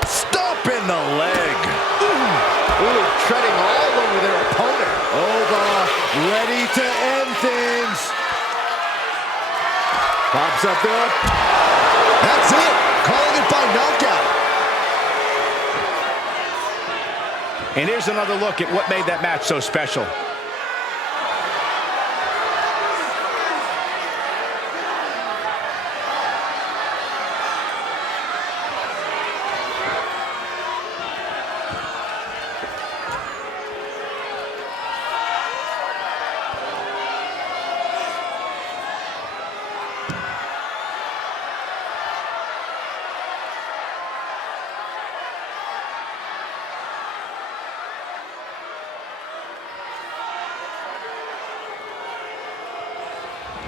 Stop in the leg. Ooh, treading all over their opponent. Oba ready to end things. Pops up there. That's it. Calling it by knockout. And here's another look at what made that match so special.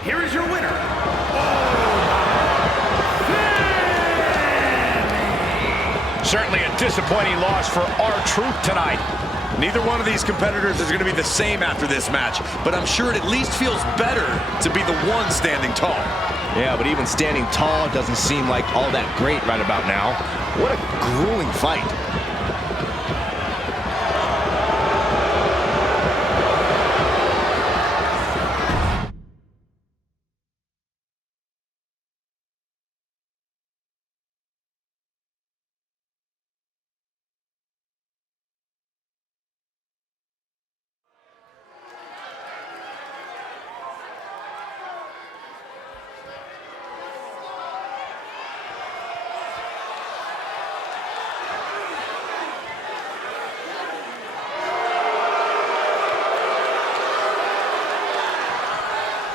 Here is your winner. Certainly a disappointing loss for R-Truth tonight. Neither one of these competitors is going to be the same after this match, but I'm sure it at least feels better to be the one standing tall. Yeah, but even standing tall doesn't seem like all that great right about now. What a grueling fight.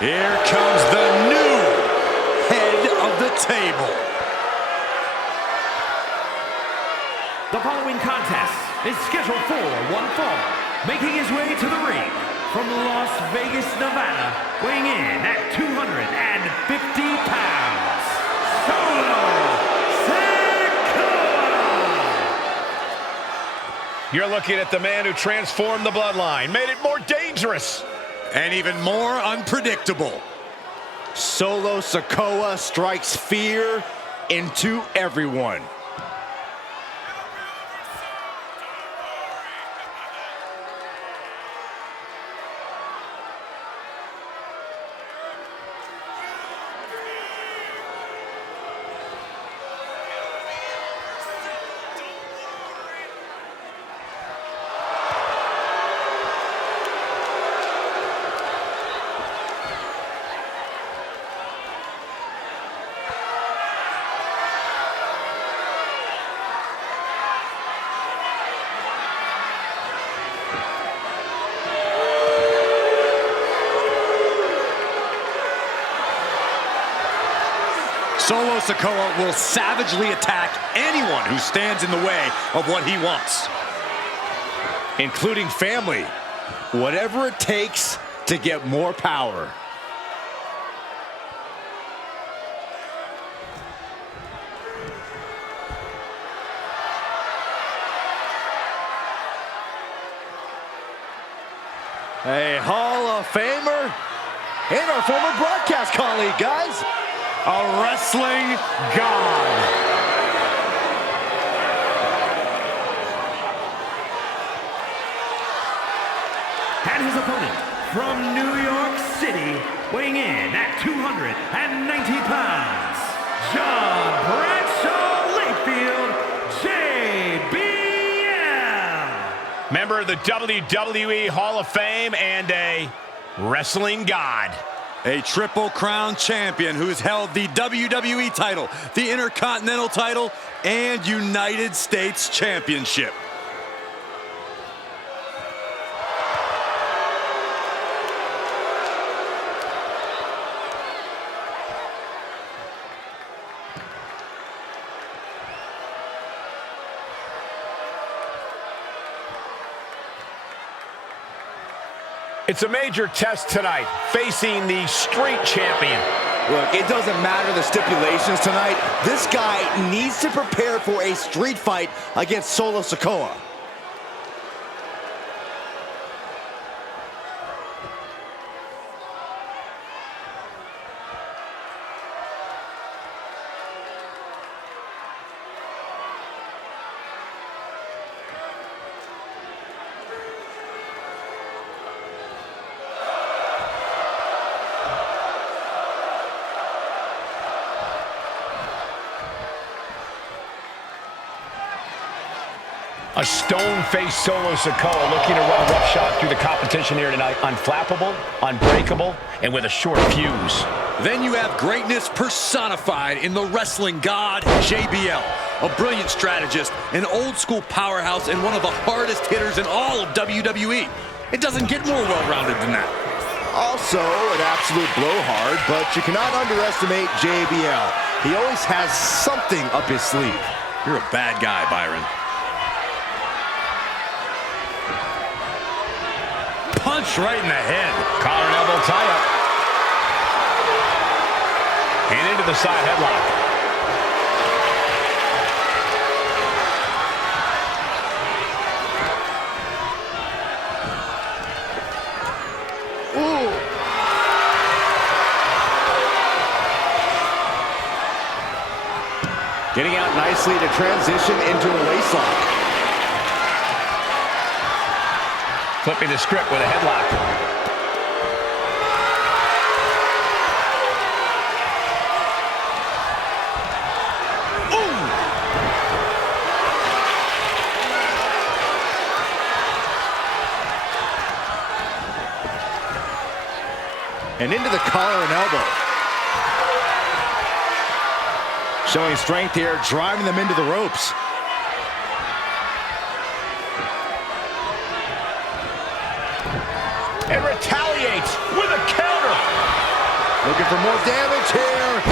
Here comes the new head of the table. The following contest is scheduled for one fall. Making his way to the ring from Las Vegas, Nevada, weighing in at 250 pounds, Solo Sikoa! You're looking at the man who transformed the bloodline, made it more dangerous. And even more unpredictable. Solo Sikoa strikes fear into everyone. Solo Sikoa will savagely attack anyone who stands in the way of what he wants. Including family. Whatever it takes to get more power. A Hall of Famer and our former broadcast colleague, guys. A wrestling god. And his opponent from New York City, weighing in at 290 pounds, John Bradshaw Layfield, JBL. Member of the WWE Hall of Fame and a wrestling god. A Triple Crown champion who's held the WWE title, the Intercontinental title, and United States Championship. It's a major test tonight, facing the street champion. Look, it doesn't matter the stipulations tonight. This guy needs to prepare for a street fight against Solo Sikoa. A stone-faced Solo Sikoa looking to run roughshod through the competition here tonight. Unflappable, unbreakable, and with a short fuse. Then you have greatness personified in the wrestling god, JBL. A brilliant strategist, an old-school powerhouse, and one of the hardest hitters in all of WWE. It doesn't get more well-rounded than that. Also, an absolute blowhard, but you cannot underestimate JBL. He always has something up his sleeve. You're a bad guy, Byron. Punch right in the head. Collar and elbow tie-up. And into the side headlock. Ooh. Getting out nicely to transition into a waistlock. Flipping the script with a headlock. Ooh. And into the collar and elbow. Showing strength here, driving them into the ropes. And retaliates with a counter. Looking for more damage here.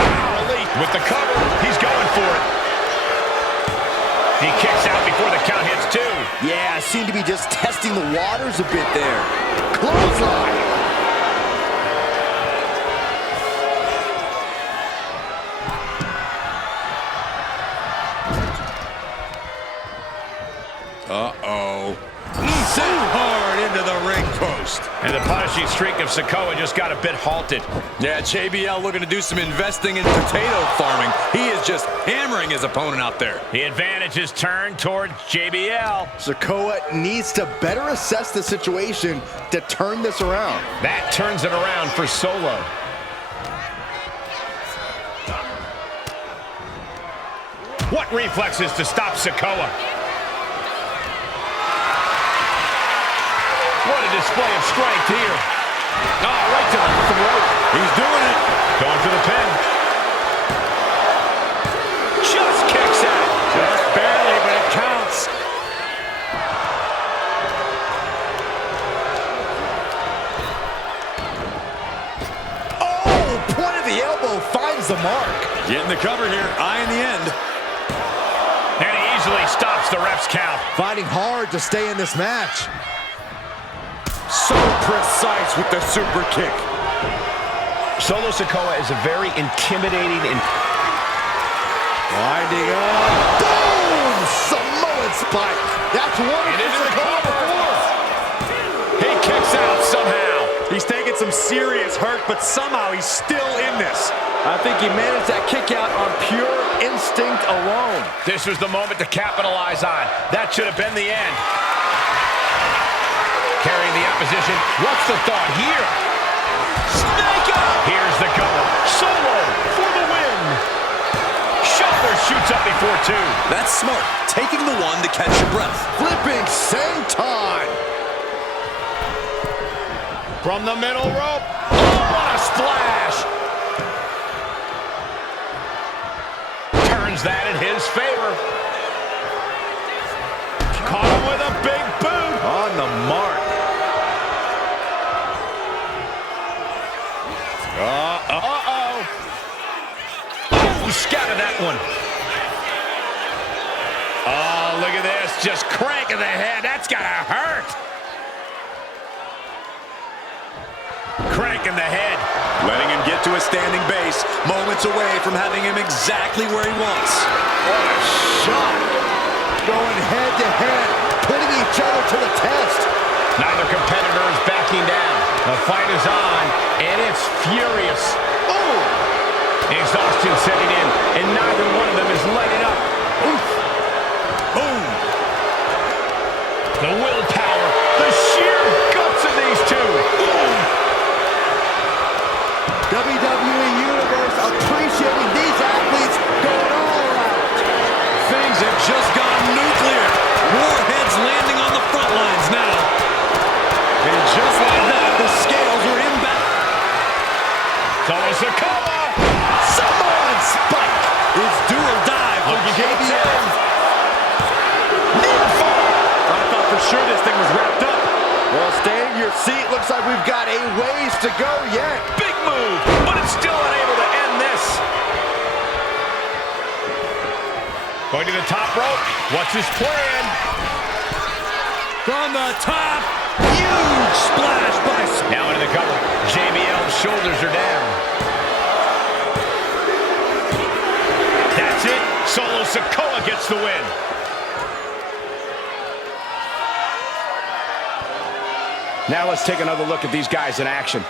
With the cover, he's going for it. He kicks out before the count hits two. Yeah, seemed to be just testing the waters a bit there. Clothesline. Uh-oh. Sent hard into the ring post. And the punishing streak of Sikoa just got a bit halted. Yeah, JBL looking to do some investing in potato farming. He is just hammering his opponent out there. The advantage is turned towards JBL. Sikoa needs to better assess the situation to turn this around. That turns it around for Solo. What reflexes to stop Sikoa? What a display of strength here. Oh, right to the throat. He's doing it. Going for the pin. Just kicks out. Just barely, but it counts. Oh, point of the elbow finds the mark. Getting the cover here. Eye in the end. And he easily stops the ref's count. Fighting hard to stay in this match. So precise with the super kick. Solo Sikoa is a very intimidating and winding up. Boom! Samoan spike. That's one of the He kicks out somehow. some serious hurt, but somehow he's still in this. I think he managed that kick out on pure instinct alone. This was the moment to capitalize on. That should have been the end. Carrying the opposition. What's the thought here? Snake up! Here's the cover. Solo for the win. Shoulder shoots up before two. That's smart. Taking the one to catch your breath. Flipping senton. From the middle rope. Oh, what a splash! Turns that in his favor. Caught him with a big boot. On the mark. Uh-oh. Oh, scattered that one. Oh, look at this. Just cranking the head. That's gotta hurt. Cranking the head. Letting him get to a standing base. Moments away from having him exactly where he wants. What a shot. Going head to head. Putting each other to the test. Neither competitor is backing down. The fight is on, and it's furious. Oh! Exhaustion setting in, and neither one of them is letting up. Oof. Boom! The willpower, the sheer guts of these two. Boom! WWE Universe appreciating these athletes going all out. Things have just gone nuclear. Warheads landing on the front lines now. And just like that, the scales are inbound. Solo Samoan Spike is do or die for JBL. Nearfall. I thought for sure this thing was wrapped up. Well, stay in your seat. Looks like we've got a ways to go yet. Big move, but it's still unable to end this. Going to the top rope. What's his plan? From the top, huge splash by Spike. Now into the cover. JBL's shoulders are down. That's it. Solo Sikoa gets the win. Now let's take another look at these guys in action.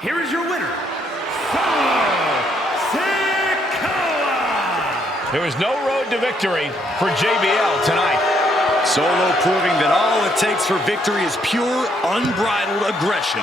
Here is your winner, Solo Sikoa. There was no road to victory for JBL tonight. Solo proving that all it takes for victory is pure, unbridled aggression.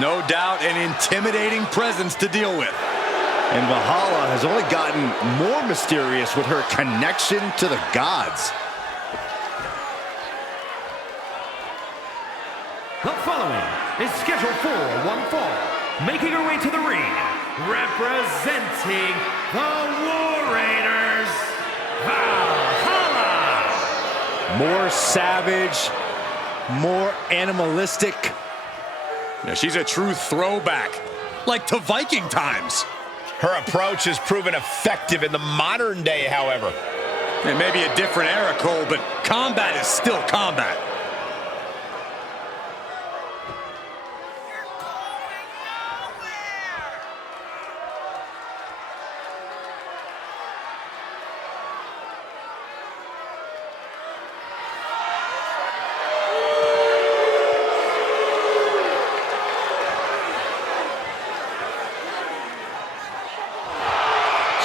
No doubt an intimidating presence to deal with. And Valhalla has only gotten more mysterious with her connection to the gods. The following is scheduled for one fall, making her way to the ring, representing the War Raiders, Valhalla. More savage, more animalistic. Now, she's a true throwback, like to Viking times. Her approach has proven effective in the modern day, however. It may be a different era, Cole, but combat is still combat.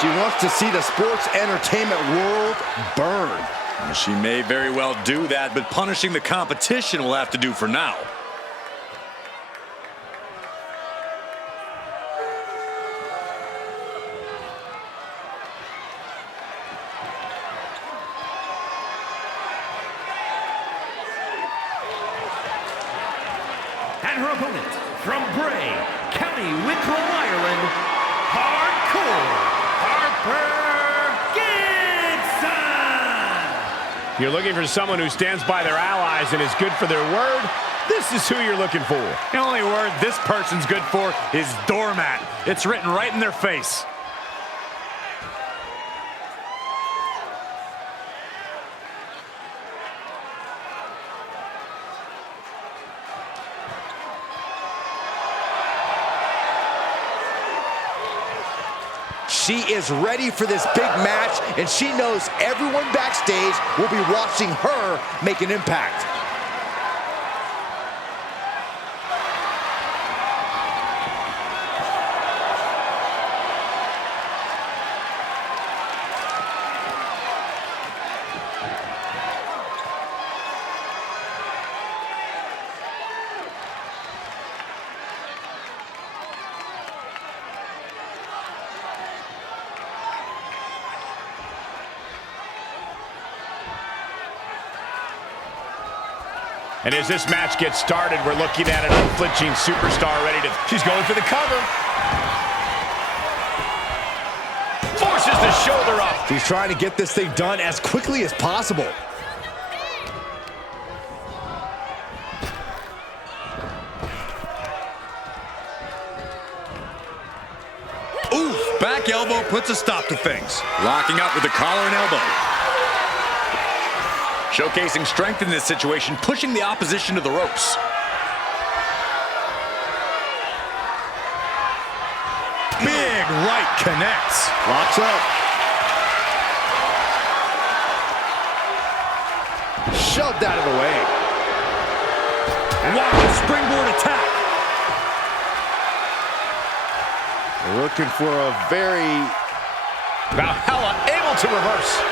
She wants to see the sports entertainment world burn. She may very well do that, but punishing the competition will have to do for now. And her opponent, from Bray, County Wicklow, Ireland, Hardcore Gibson! You're looking for someone who stands by their allies and is good for their word? This is who you're looking for. The only word this person's good for is doormat. It's written right in their face. She is ready for this big match, and she knows everyone backstage will be watching her make an impact. And as this match gets started, we're looking at an unflinching superstar ready to... She's going for the cover. Forces the shoulder up. She's trying to get this thing done as quickly as possible. Oof, back elbow puts a stop to things. Locking up with the collar and elbow. Showcasing strength in this situation, pushing the opposition to the ropes. Big right connects. Locks up. Shoved out of the way. Wow, springboard attack. Looking for a very... Valhalla able to reverse.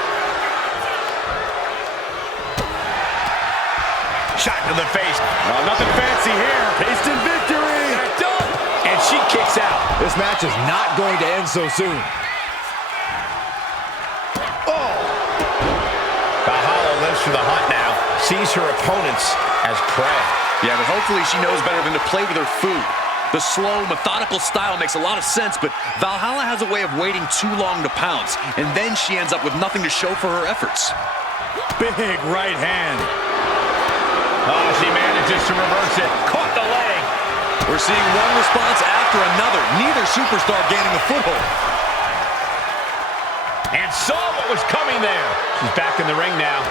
Shot to the face. Oh, nothing fancy here. Instant victory! Done. And she kicks out. This match is not going to end so soon. Oh! Valhalla lives for the hunt now. Sees her opponents as prey. Yeah, but hopefully she knows better than to play with her food. The slow, methodical style makes a lot of sense, but Valhalla has a way of waiting too long to pounce, and then she ends up with nothing to show for her efforts. Big right hand. Oh, she manages to reverse it. Caught the leg. We're seeing one response after another. Neither superstar gaining a foothold. And saw what was coming there. She's back in the ring now.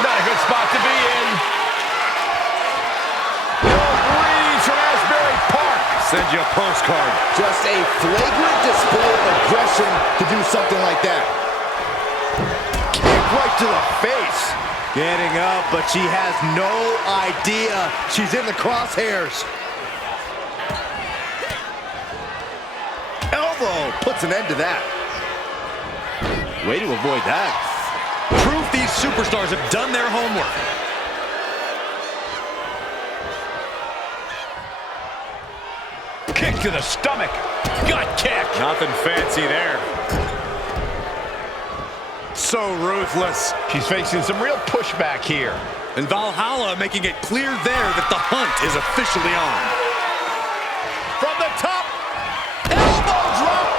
Not a good spot to be in. Breeze from Asbury Park. Send you a postcard. Just a flagrant display of aggression to do something like that. Kick right to the face. Getting up, but she has no idea she's in the crosshairs. Elbow puts an end to that. Way to avoid that. Proof these superstars have done their homework. Kick to the stomach. Gut kick. Nothing fancy there. So ruthless. She's facing some real pushback here. And Valhalla making it clear there that the hunt is officially on. From the top. Elbow drop.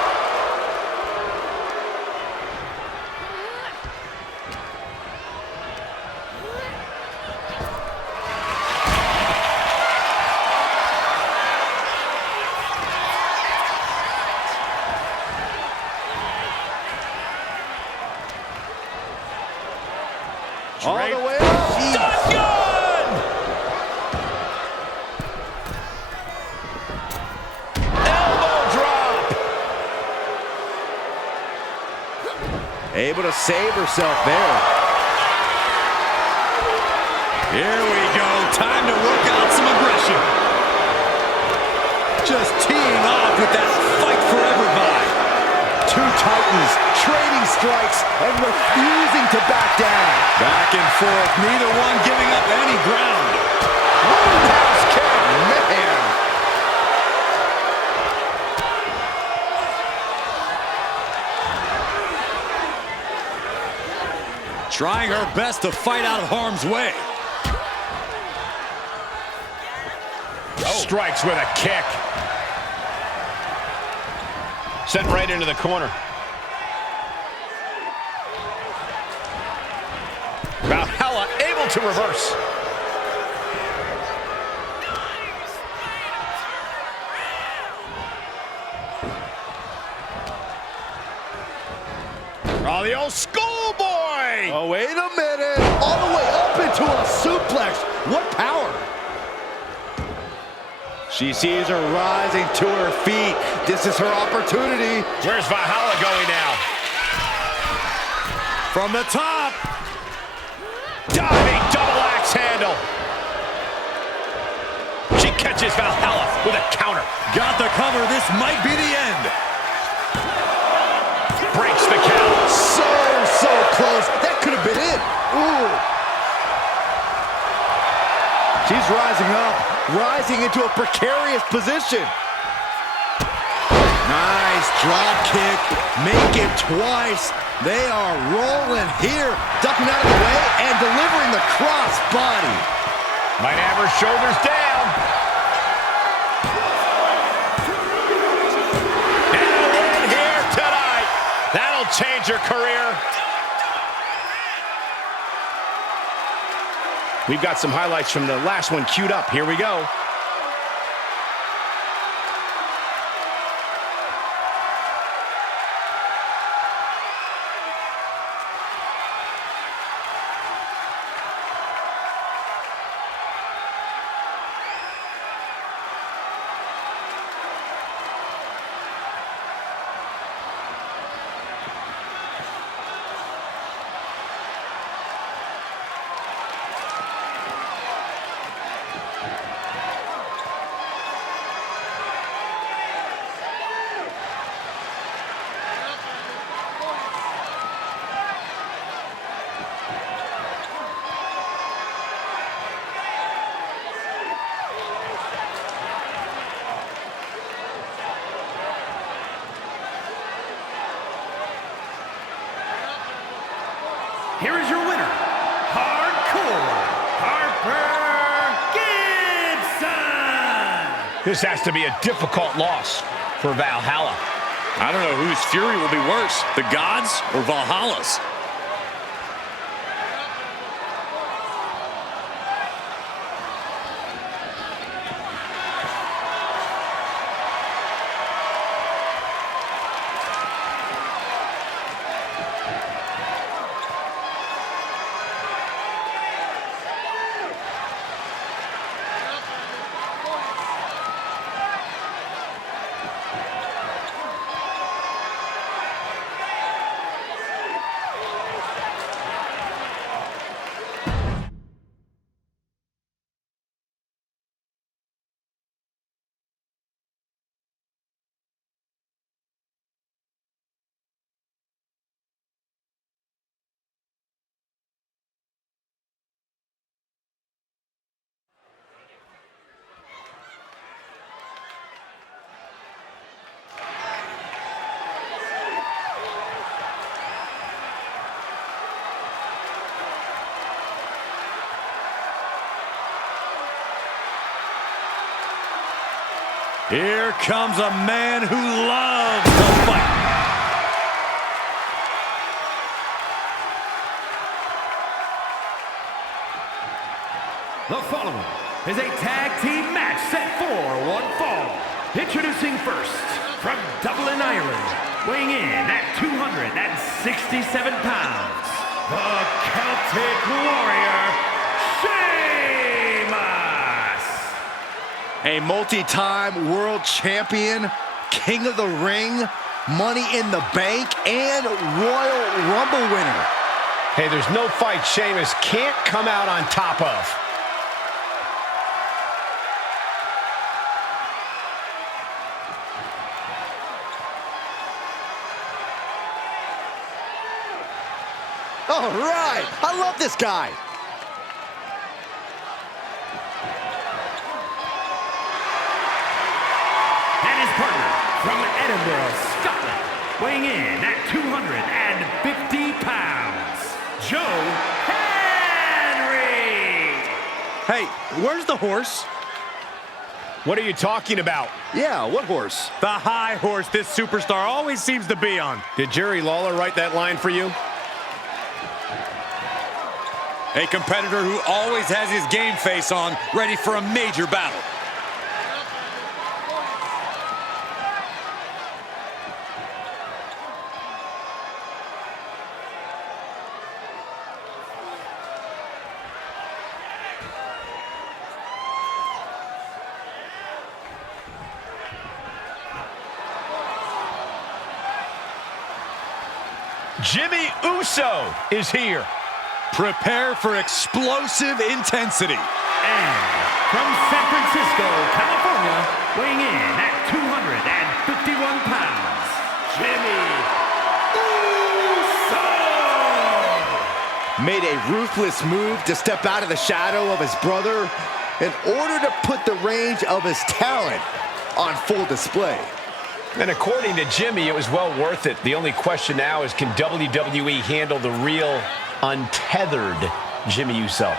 able to save herself there. Here we go. Time to work out some aggression. Just teeing off with that fight forever vibe. Two titans trading strikes and refusing to back down. Back and forth, neither one giving up any ground. Roundhouse kick, man. Trying her best to fight out of harm's way. Strikes with a kick. Sent right into the corner. Valhalla able to reverse. Oh, the old schoolboy! Oh, wait a minute. All the way up into a suplex. What power. She sees her rising to her feet. This is her opportunity. Where's Valhalla going now? From the top. Diving double axe handle. She catches Valhalla with a counter. Got the cover. This might be the end. Breaks the count. So close. That could have been it. Ooh. She's rising up, rising into a precarious position. Nice drop kick. Make it twice. They are rolling here. Ducking out of the way and delivering the cross body. Might have her shoulders down. And a win here tonight. That'll change her career. We've got some highlights from the last one queued up. Here we go. Here is your winner, Hardcore Harper Gibson. This has to be a difficult loss for Valhalla. I don't know whose fury will be worse, the gods or Valhalla's. Here comes a man who loves to fight. The following is a tag team match set for one fall. Introducing first, from Dublin, Ireland, weighing in at 267 pounds, the Celtic Warrior, Sheamus. A multi-time world champion, king of the ring, Money in the Bank, and Royal Rumble winner. Hey, there's no fight Sheamus can't come out on top of. All right, I love this guy. And his partner from Edinburgh, Scotland, weighing in at 250 pounds, Joe Henry. Hey, where's the horse? What are you talking about? Yeah, what horse? The high horse this superstar always seems to be on. Did Jerry Lawler write that line for you? A competitor who always has his game face on, ready for a major battle. Jimmy Uso is here. Prepare for explosive intensity. And from San Francisco, California, weighing in at 251 pounds, Jimmy Uso. Made a ruthless move to step out of the shadow of his brother in order to put the range of his talent on full display. And according to Jimmy, it was well worth it. The only question now is, can WWE handle the real, untethered Jimmy Uso?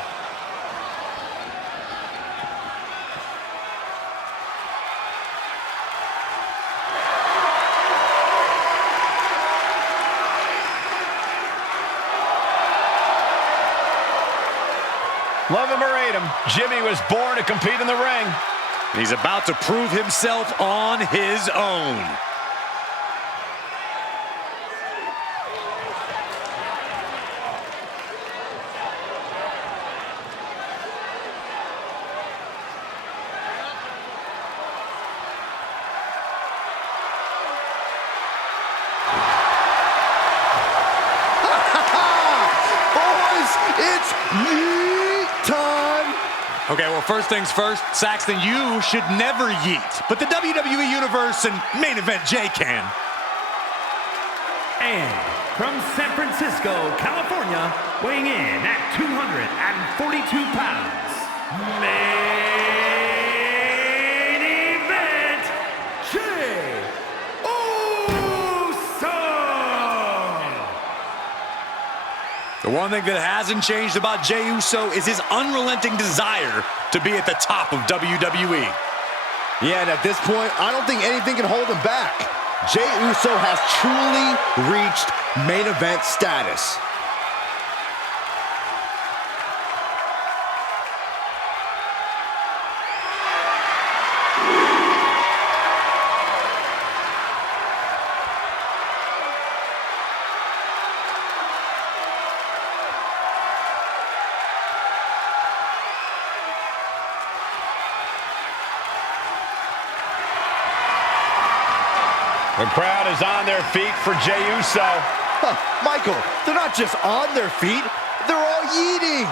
Love him or hate him, Jimmy was born to compete in the ring. He's about to prove himself on his own. Boys, it's yeet time. Okay, well, first things first, Saxton, you should never yeet. But the WWE Universe and main event Jay can. And from San Francisco, California, weighing in at 242 pounds, main event, Jey Uso. The one thing that hasn't changed about Jey Uso is his unrelenting desire to be at the top of WWE. Yeah, and at this point, I don't think anything can hold him back. Jey Uso has truly reached main event status. The crowd is on their feet for Jey Uso. Michael, they're not just on their feet, they're all yeeting.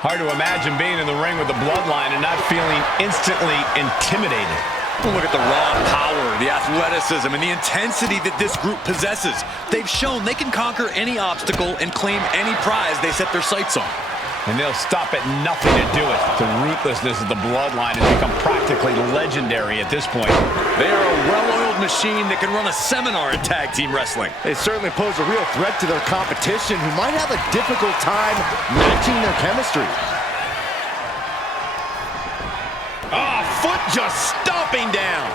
Hard to imagine being in the ring with the Bloodline and not feeling instantly intimidated. Look at the raw power, the athleticism, and the intensity that this group possesses. They've shown they can conquer any obstacle and claim any prize they set their sights on. And they'll stop at nothing to do it. The ruthlessness of the Bloodline has become practically legendary at this point. They are a well-oiled machine that can run a seminar in tag team wrestling. They certainly pose a real threat to their competition, who might have a difficult time matching their chemistry. Foot just stomping down.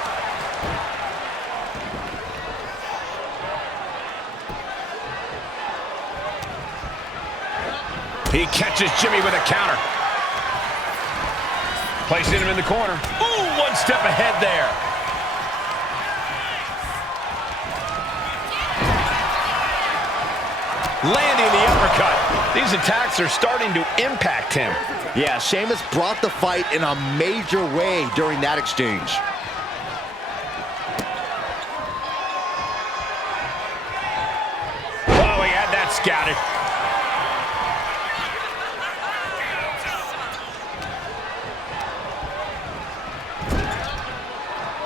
He catches Jimmy with a counter. Placing him in the corner. Ooh, one step ahead there. landing the uppercut. These attacks are starting to impact him. Yeah, Sheamus brought the fight in a major way during that exchange. Oh, he had that scouted.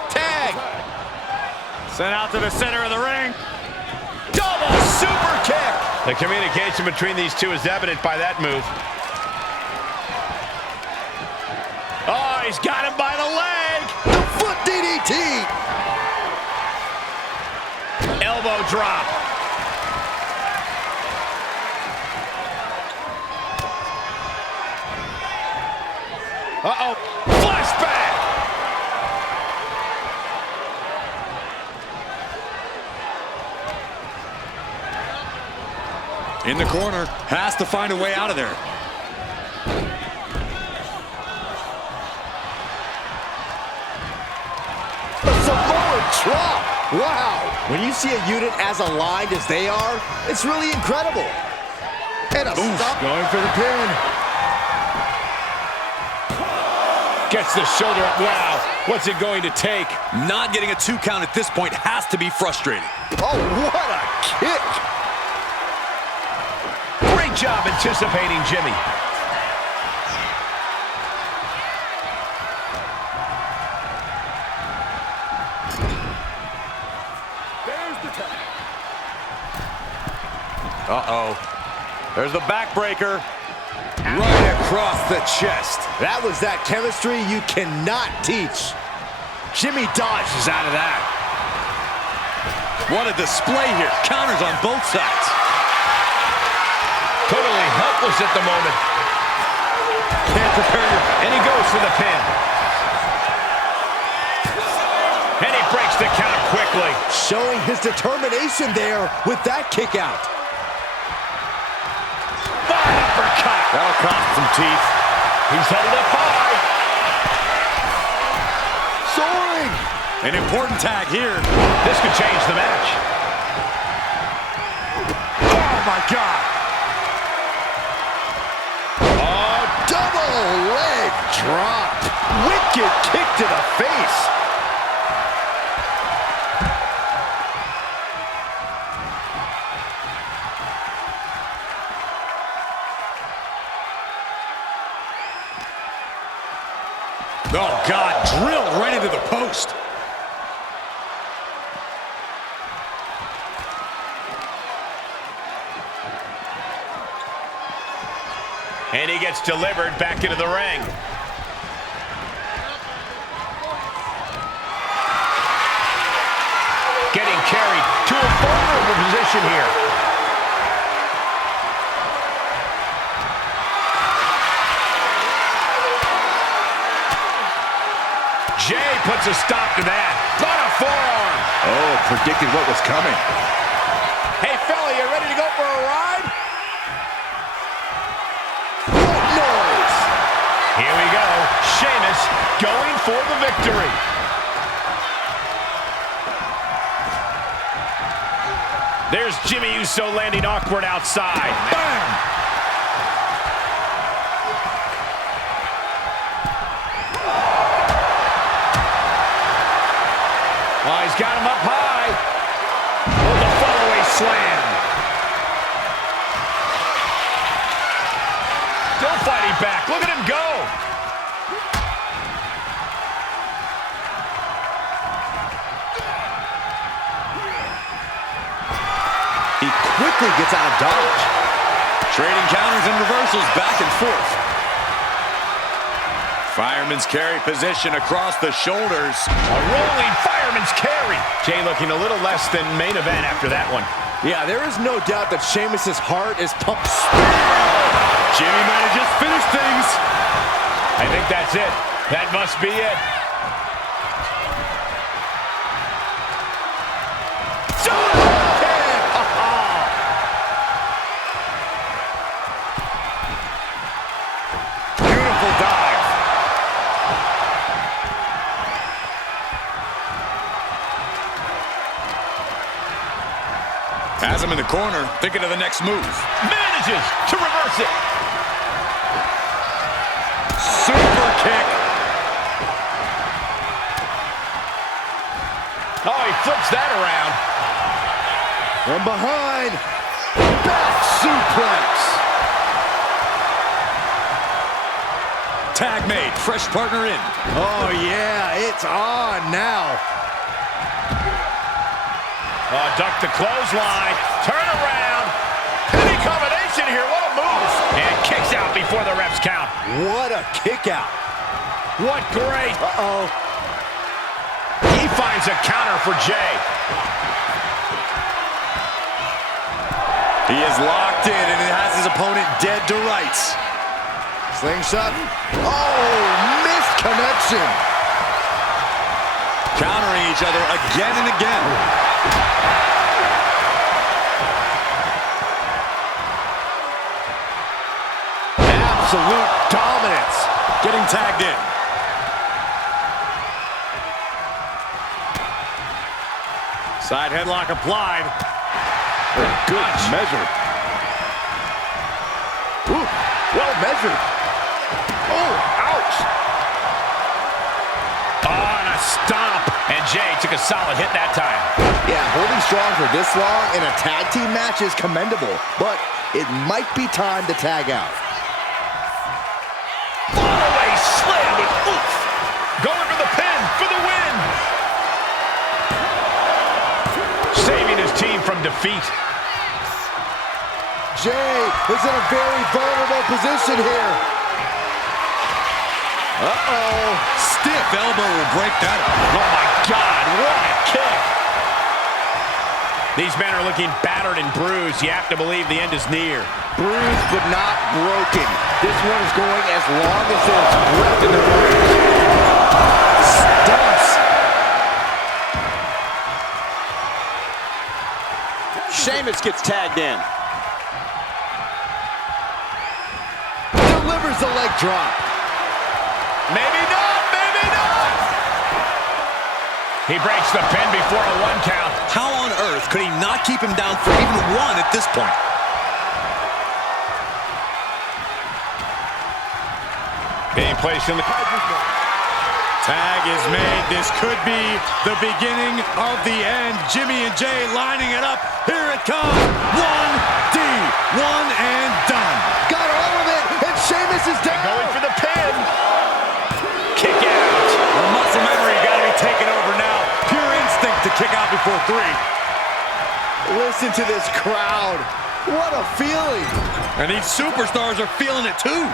Tag! Sent out to the center of the ring. Double super kick! The communication between these two is evident by that move. Oh, he's got him by the leg. The foot DDT! Elbow drop. Uh-oh. Flashback! In the corner, has to find a way out of there. A Samoan drop! Wow! When you see a unit as aligned as they are, it's really incredible. And a stop. Going for the pin. Gets the shoulder up. Wow. What's it going to take? Not getting a 2 count at this point has to be frustrating. Oh, what a kick! Great job anticipating Jimmy. Uh-oh. There's the backbreaker. Right across the chest. That was that chemistry you cannot teach. Jimmy dodges out of that. What a display here. Counters on both sides. Totally helpless at the moment. Can't prepare your... And he goes for the pin. And he breaks the count quickly. Showing his determination there with that kick out. Uppercut. That'll cost some teeth. He's headed up high. Soaring. An important tag here. This could change the match. Oh, my God. Oh, double leg drop. Wicked kick to the face. Oh, God, drilled right into the post. And he gets delivered back into the ring. Getting carried to a vulnerable position here. Jay puts a stop to that. On a forearm. Oh, predicted what was coming. Hey, fella, you ready to go for a ride? What noise? Here we go. Sheamus going for the victory. There's Jimmy Uso landing awkward outside. Bam! Oh, he's got him up high. Oh, the follow-away slam. Still fighting back. Look at him go. He quickly gets out of dodge. Trading counters and reversals back and forth. Fireman's carry position across the shoulders. A rolling fireman's carry. Jay looking a little less than main event after that one. Yeah, there is no doubt that Sheamus's heart is pumped. Jimmy might have just finished things. I think that's it. That must be it. Beautiful dive. Has Has him in the corner, thinking of the next move. Manages to reverse it. Super kick. Oh, he flips that around. From behind. Back suplex. Tag made, fresh partner in. Oh, yeah, it's on now. Oh, duck the clothesline. Turn around. Penny combination here. What a move. And kicks out before the refs count. What a kick out. What great. Uh-oh. He finds a counter for Jay. He is locked in and it has his opponent dead to rights. Slingshot. Oh, missed connection. Countering each other again and again. Absolute dominance. Getting tagged in. Side headlock applied. Good measure. Ooh, well measured. Oh, ouch. Oh, and a stomp. And Jay took a solid hit that time. Yeah, holding strong for this long in a tag team match is commendable, but it might be time to tag out. Away slam with oof. Going for the pin for the win. Saving his team from defeat. Jay is in a very vulnerable position here. Uh-oh. Stiff elbow will break that up. Oh, my God. What a kick. These men are looking battered and bruised. You have to believe the end is near. Bruised but not broken. This one is going as long as there's breath in their lungs. Stumps. Sheamus gets tagged in. Delivers the leg drop. Maybe not, maybe not. He breaks the pin before a 1 count. How on earth could he not keep him down for even 1 at this point? Being placed in the... Tag is made. This could be the beginning of the end. Jimmy and Jay lining it up. Here it comes. 1D. 1 and done. Got all of it, and Sheamus is down. Going for the pin. Kick out. The muscle memory got to be taken over now. Pure instinct to kick out before 3. Listen to this crowd. What a feeling. And these superstars are feeling it too.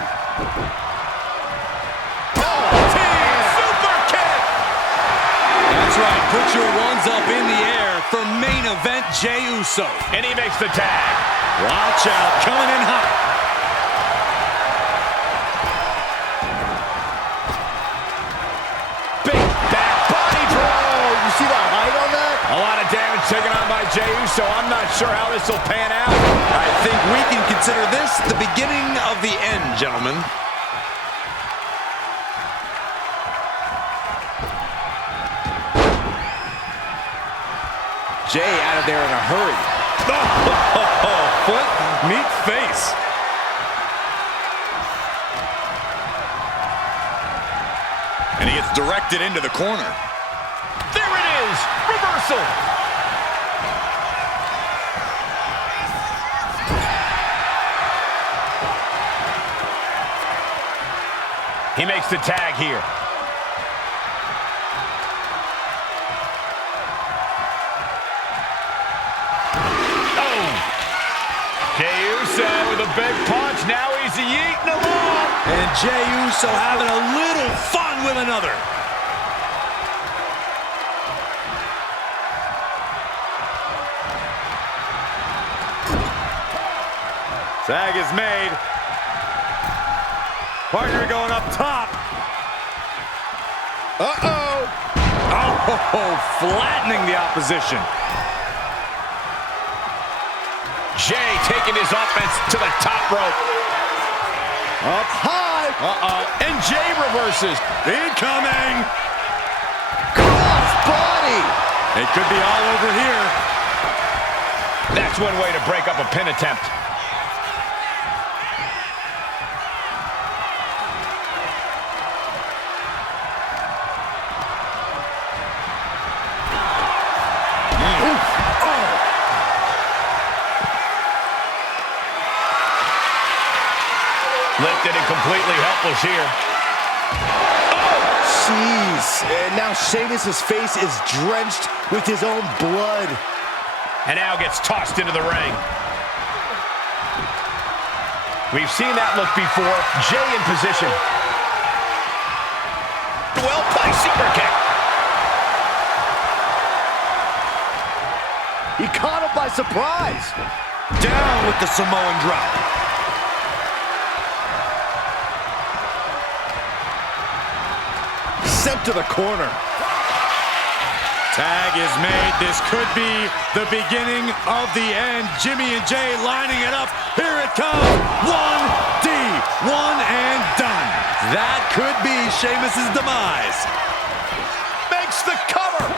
That's right, put your ones up in the air for main event Jey Uso. And he makes the tag. Watch out, coming in hot. Big back body drop. You see the height on that? A lot of damage taken on by Jey Uso. I'm not sure how this will pan out. I think we can consider this the beginning of the end, gentlemen. Jay out of there in a hurry. Foot meets face. And he gets directed into the corner. There it is. Reversal. He makes the tag here. Jey Uso with a big punch. Now he's yeeting along. And Jey Uso having a little fun with another. Tag is made. Partner going up top. Uh-oh. Oh, flattening the opposition. Jay taking his offense to the top rope. Up high. And Jay reverses. Incoming. Cross body. It could be all over here. That's one way to break up a pin attempt. Lifted and completely helpless here. Jeez. And now Sheamus' face is drenched with his own blood. And now gets tossed into the ring. We've seen that look before. Jay in position. Well-placed super kick. He caught him by surprise. Down with the Samoan drop. Sent to the corner. Tag is made. This could be the beginning of the end. Jimmy and Jay lining it up. Here it comes. 1D. One and done. That could be Sheamus' demise. Makes the cover.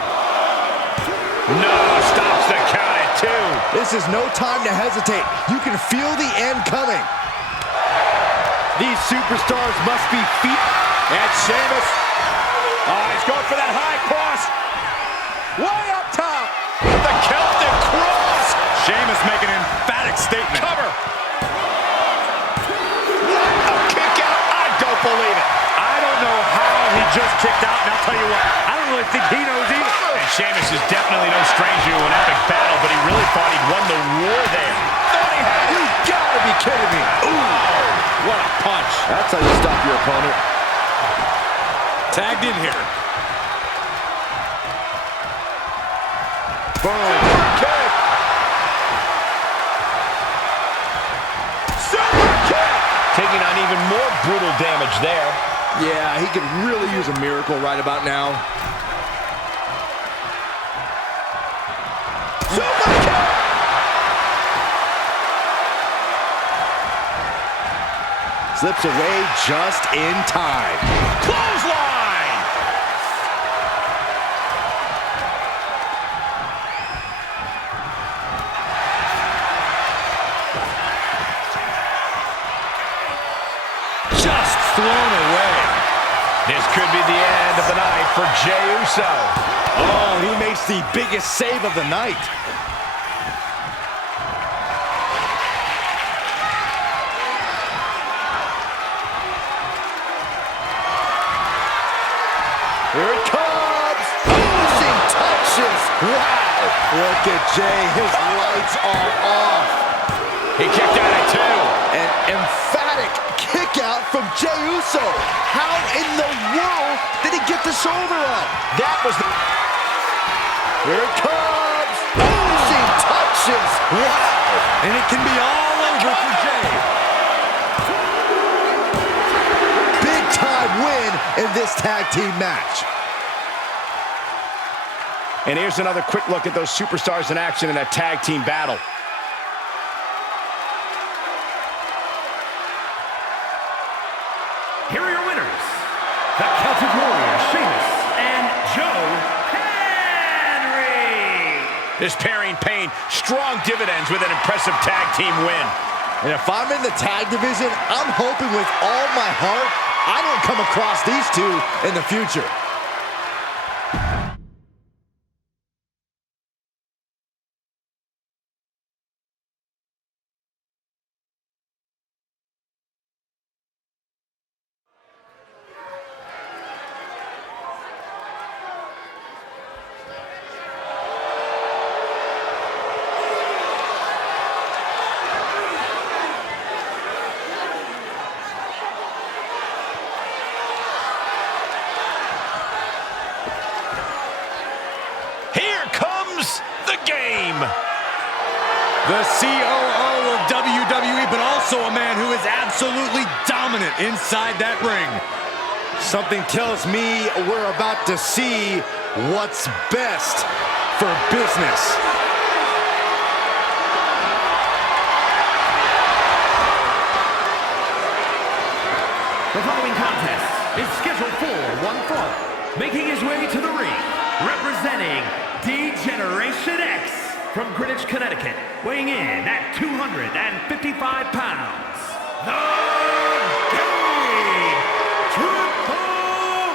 No, stops the count at 2. This is no time to hesitate. You can feel the end coming. These superstars must be feet. And Sheamus. Oh, he's going for that high cross. Way up top. The Celtic cross. Sheamus making an emphatic statement. Cover. A kick out. I don't believe it. I don't know how he just kicked out, and I'll tell you what, I don't really think he knows either. And Sheamus is definitely no stranger to an epic battle, but he really thought he'd won the war there. Thought he had it. You gotta be kidding me. Ooh, what a punch. That's how you stop your opponent. Tagged in here. Boom. Kick. Super kick. Taking on even more brutal damage there. Yeah, he could really use a miracle right about now. Super kick. Slips away just in time. Clothesline. Just thrown away. This could be the end of the night for Jey Uso. Oh, he makes the biggest save of the night. Here it comes. Finishing touches. Wow. Look at Jey. His lights are off. He kicked out at 2. An emphatic kick out from Jey Uso. How in the world did he get the shoulder up? That was the... Here it comes. Finishing touches. Wow. And it can be all over for Jey. Big time win in this tag team match. And here's another quick look at those superstars in action in a tag team battle. Here are your winners, the Celtic Warrior, Sheamus, and Joe Henry. This pairing paying strong dividends with an impressive tag team win. And if I'm in the tag division, I'm hoping with all my heart I don't come across these two in the future. The game. The COO of WWE, but also a man who is absolutely dominant inside that ring. Something tells me we're about to see what's best for business. The following contest is scheduled for one fall. Making his way to the ring, representing D-Generation X from Greenwich, Connecticut, weighing in at 255 pounds, the Game Triple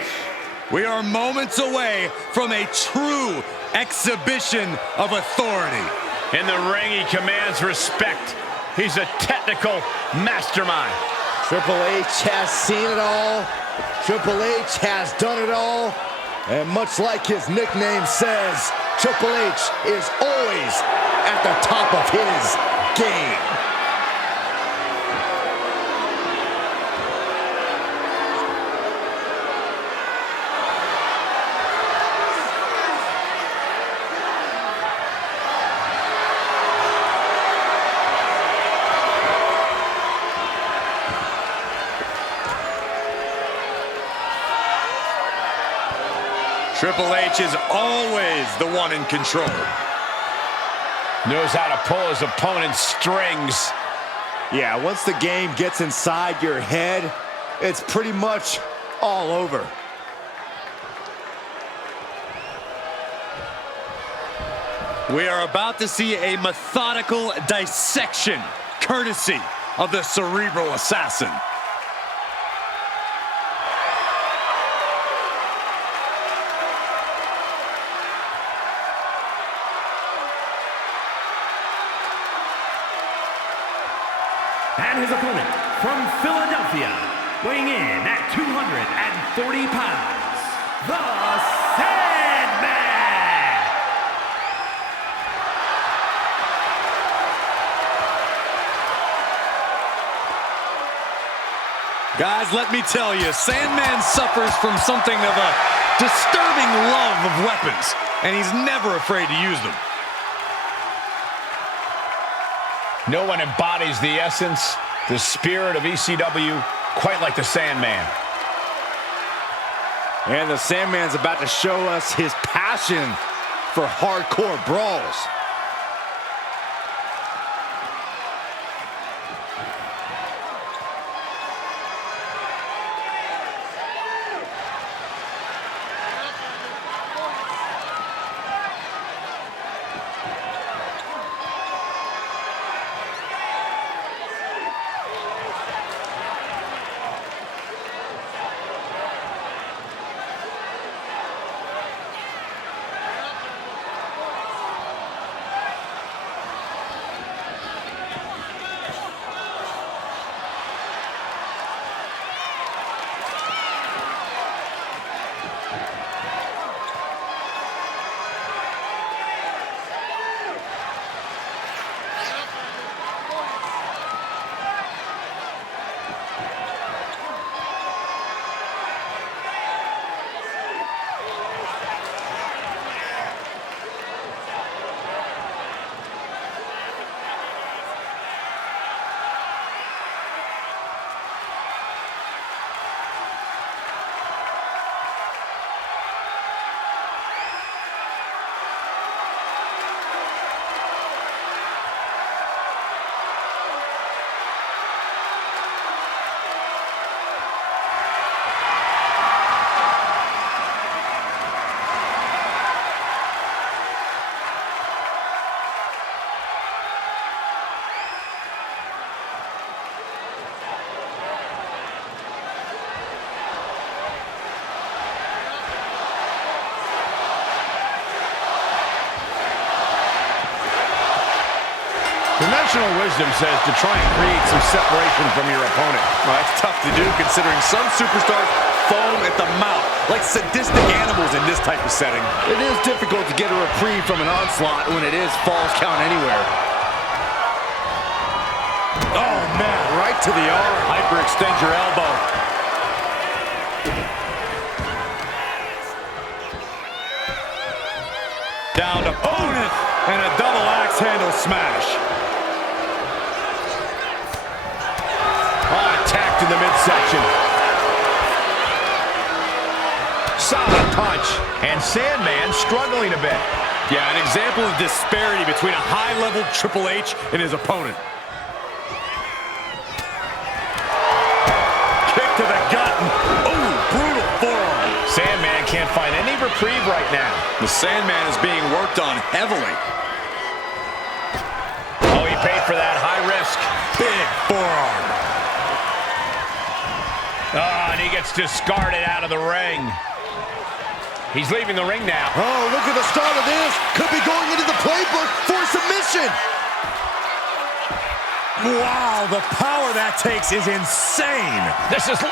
H! We are moments away from a true exhibition of authority. In the ring, he commands respect. He's a technical mastermind. Triple H has seen it all. Triple H has done it all. And much like his nickname says, Triple H is always at the top of his game. Triple H is always the one in control. Knows how to pull his opponent's strings. Yeah, once the game gets inside your head, it's pretty much all over. We are about to see a methodical dissection, courtesy of the Cerebral Assassin. And his opponent from Philadelphia, weighing in at 240 pounds, the Sandman! Guys, let me tell you, Sandman suffers from something of a disturbing love of weapons, and he's never afraid to use them. No one embodies the essence, the spirit of ECW quite like the Sandman. And the Sandman's about to show us his passion for hardcore brawls. Conventional wisdom says to try and create some separation from your opponent. Well, that's tough to do considering some superstars foam at the mouth like sadistic animals in this type of setting. It is difficult to get a reprieve from an onslaught when it is Falls Count Anywhere. Oh, man, Right to the arm. hyperextend your elbow. Down opponent and a double axe handle smash. Attacked in the midsection. Solid punch. And Sandman struggling a bit. Yeah, an example of disparity between a high-level Triple H and his opponent. Kick to the gut. Oh, brutal forearm. Sandman can't find any reprieve right now. The Sandman is being worked on heavily. Oh, he paid for that. High risk. Big forearm. Oh, and he gets discarded out of the ring. He's leaving the ring now. Oh, look at the start of this. Could be going into the playbook for submission. Wow, the power that takes is insane.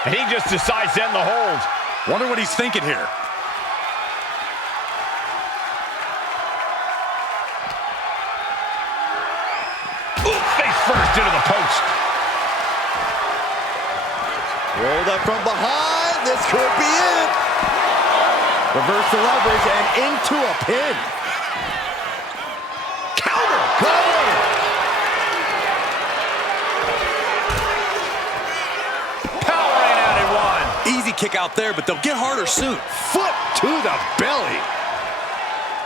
He just decides to end the hold. Wonder what he's thinking here. Ooh, face first into the post. Rolled up from behind. This could be it. Reverse the leverage and into a pin. Counter. Cover. Powering out at one. Easy kick out there, but they'll get harder soon. Foot to the belly.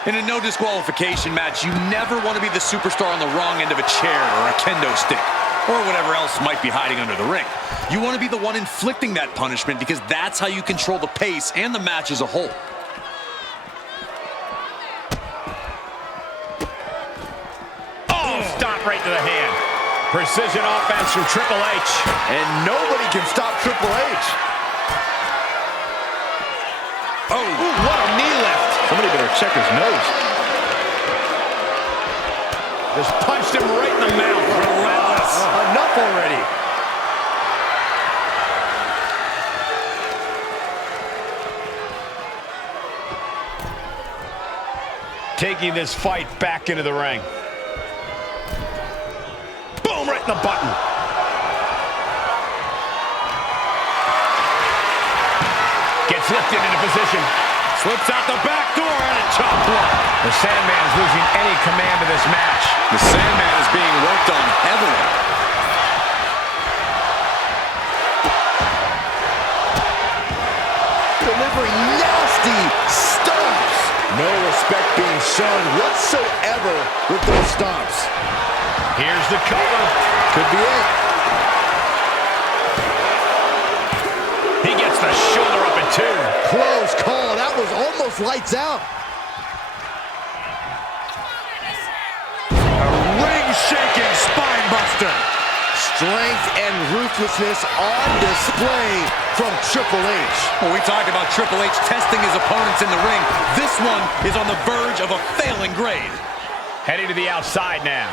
In a no disqualification match, you never want to be the superstar on the wrong end of a chair or a kendo stick, or whatever else might be hiding under the ring. You want to be the one inflicting that punishment because that's how you control the pace and the match as a whole. Oh, stop right to the hand. Precision offense from Triple H. And nobody can stop Triple H. Oh, what a knee lift. Somebody better check his nose. Just punched him right in the mouth. Relentless. Enough already. Taking this fight back into the ring. Boom, right in the button. Gets lifted into position. Slips out the back door and a chop block. The Sandman is losing any command of this match. The Sandman is being worked on heavily. Delivering nasty stomps. No respect being shown whatsoever with those stomps. Here's the cover. Could be it. He gets the shoulder up at two. Close call. That was almost lights out. A ring-shaking spine buster. Strength and ruthlessness on display from Triple H. Well, we talked about Triple H testing his opponents in the ring. This one is on the verge of a failing grade. Heading to the outside now.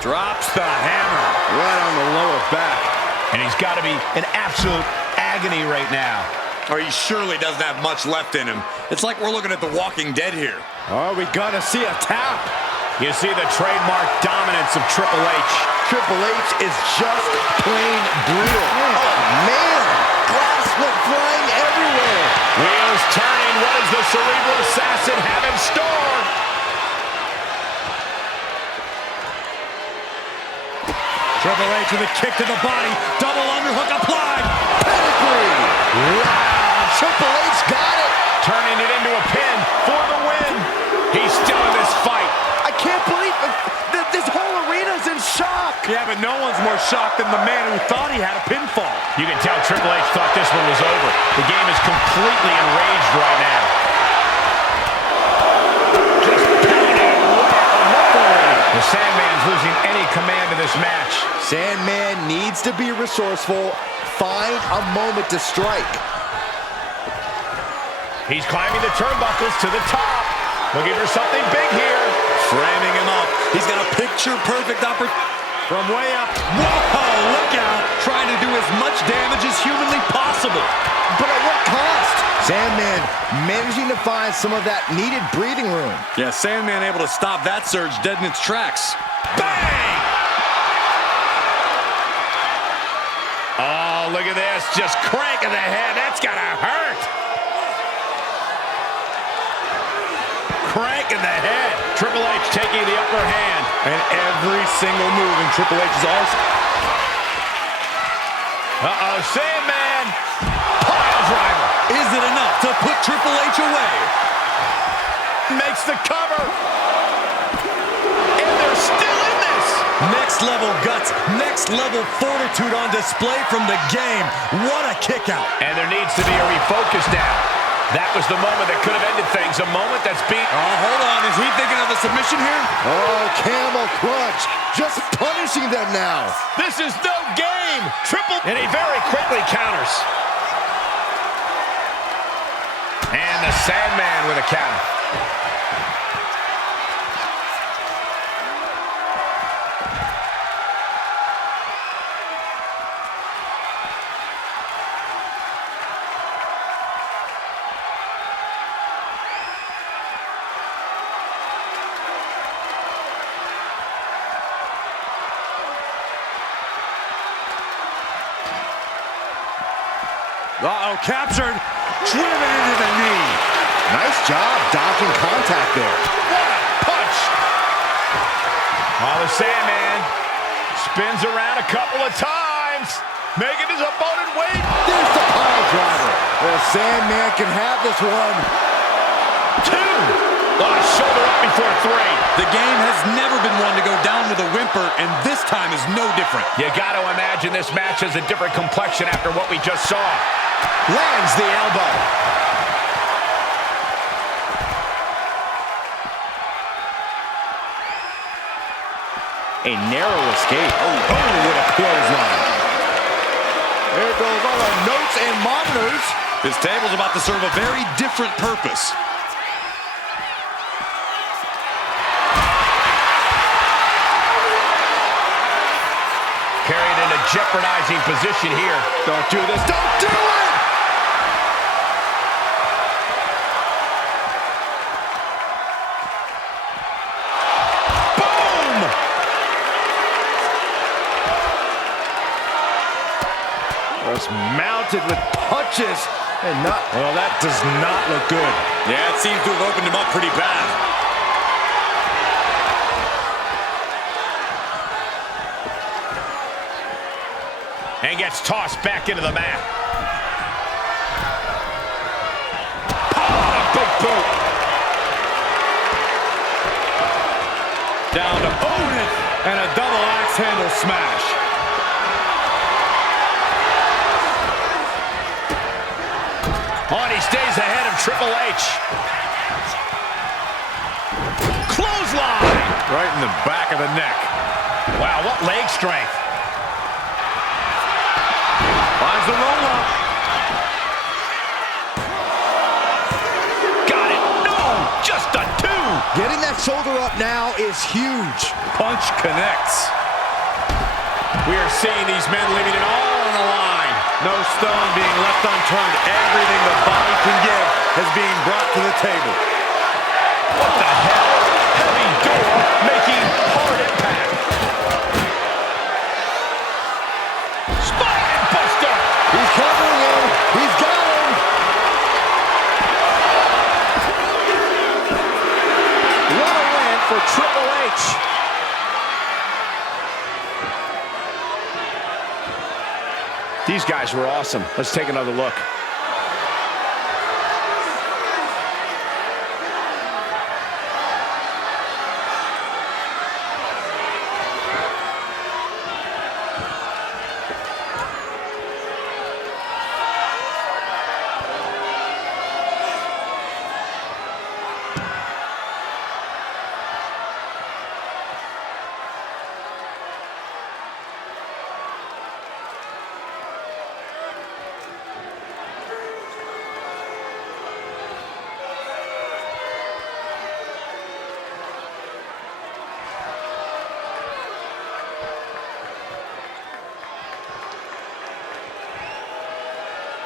Drops the hammer. Right on the lower back. And he's got to be in absolute agony right now. Or he surely doesn't have much left in him. It's like we're looking at The Walking Dead here. Are we gonna see a tap? You see the trademark dominance of Triple H. Triple H is just plain brutal. Oh, man. Glass went flying everywhere. Wheels turning. What does the Cerebral Assassin have in store? Triple H with a kick to the body. Double underhook applied. Pedigree. Wow. Triple H got it. Turning it into a pin for the win. He's still in this fight. I can't believe that this whole arena's in shock. Yeah, but no one's more shocked than the man who thought he had a pinfall. You can tell Triple H thought this one was over. The game is completely enraged right now. Just pounding away. The Sandman's losing any command of this match. Sandman needs to be resourceful. Find a moment to strike. He's climbing the turnbuckles to the top. Looking for something big here. Framing him up. He's got a picture-perfect opportunity. From way up. Whoa, look out. Trying to do as much damage as humanly possible. But at what cost? Sandman managing to find some of that needed breathing room. Yeah, Sandman able to stop that surge dead in its tracks. Bang! Oh, look at this. Just cranking the head. That's gotta hurt. Cranking the head. Triple H taking the upper hand. And every single move in Triple H's arsenal. Uh-oh, Sandman. Pile driver. Is it enough to put Triple H away? Makes the cover. And they're still in this. Next Next level guts, next level fortitude on display from the game. What a kick out. And there needs to be a refocus now. That was the moment that could have ended things. A moment that's beat. Oh, hold on. Is he thinking of the submission here? Oh, camel clutch. Just punishing them now. This is no game. Triple. And he very quickly counters. And the Sandman with a counter. Uh-oh, captured, driven into the knee. Nice job dodging contact there. What a punch! Oh, the Sandman spins around a couple of times, making his opponent wait. There's the pile driver. The Sandman can have this one. 2. Oh, shoulder up before 3. The game has never been one to go down with a whimper, and this time is no different. You got to imagine this match has a different complexion after what we just saw. Lands the elbow. A narrow escape. Oh, what a clothesline. There goes all our notes and monitors. This table's about to serve a very different purpose. Carried in a jeopardizing position here. Don't do this. Don't do it! Just mounted with punches and not... Well, that does not look good. Yeah, it seems to have opened him up pretty bad. And gets tossed back into the mat. Oh, big boot. Down to own it, and a double axe handle smash. On, he stays ahead of Triple H. Clothesline! Right in the back of the neck. Wow, what leg strength. Finds the roll-up. Got it. No, just a 2. Getting that shoulder up now is huge. Punch connects. We are seeing these men leaving it all on the line. No stone being left unturned. Everything the body can give is being brought to the table. What the hell? Heavy door making hard impact. Spine buster. He's covering him. He's got him. What a win for Triple H. These guys were awesome. Let's take another look.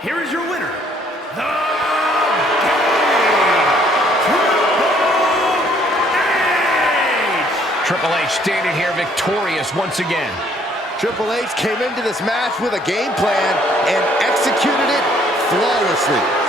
Here is your winner, the Triple H standing here victorious once again. Triple H came into this match with a game plan and executed it flawlessly.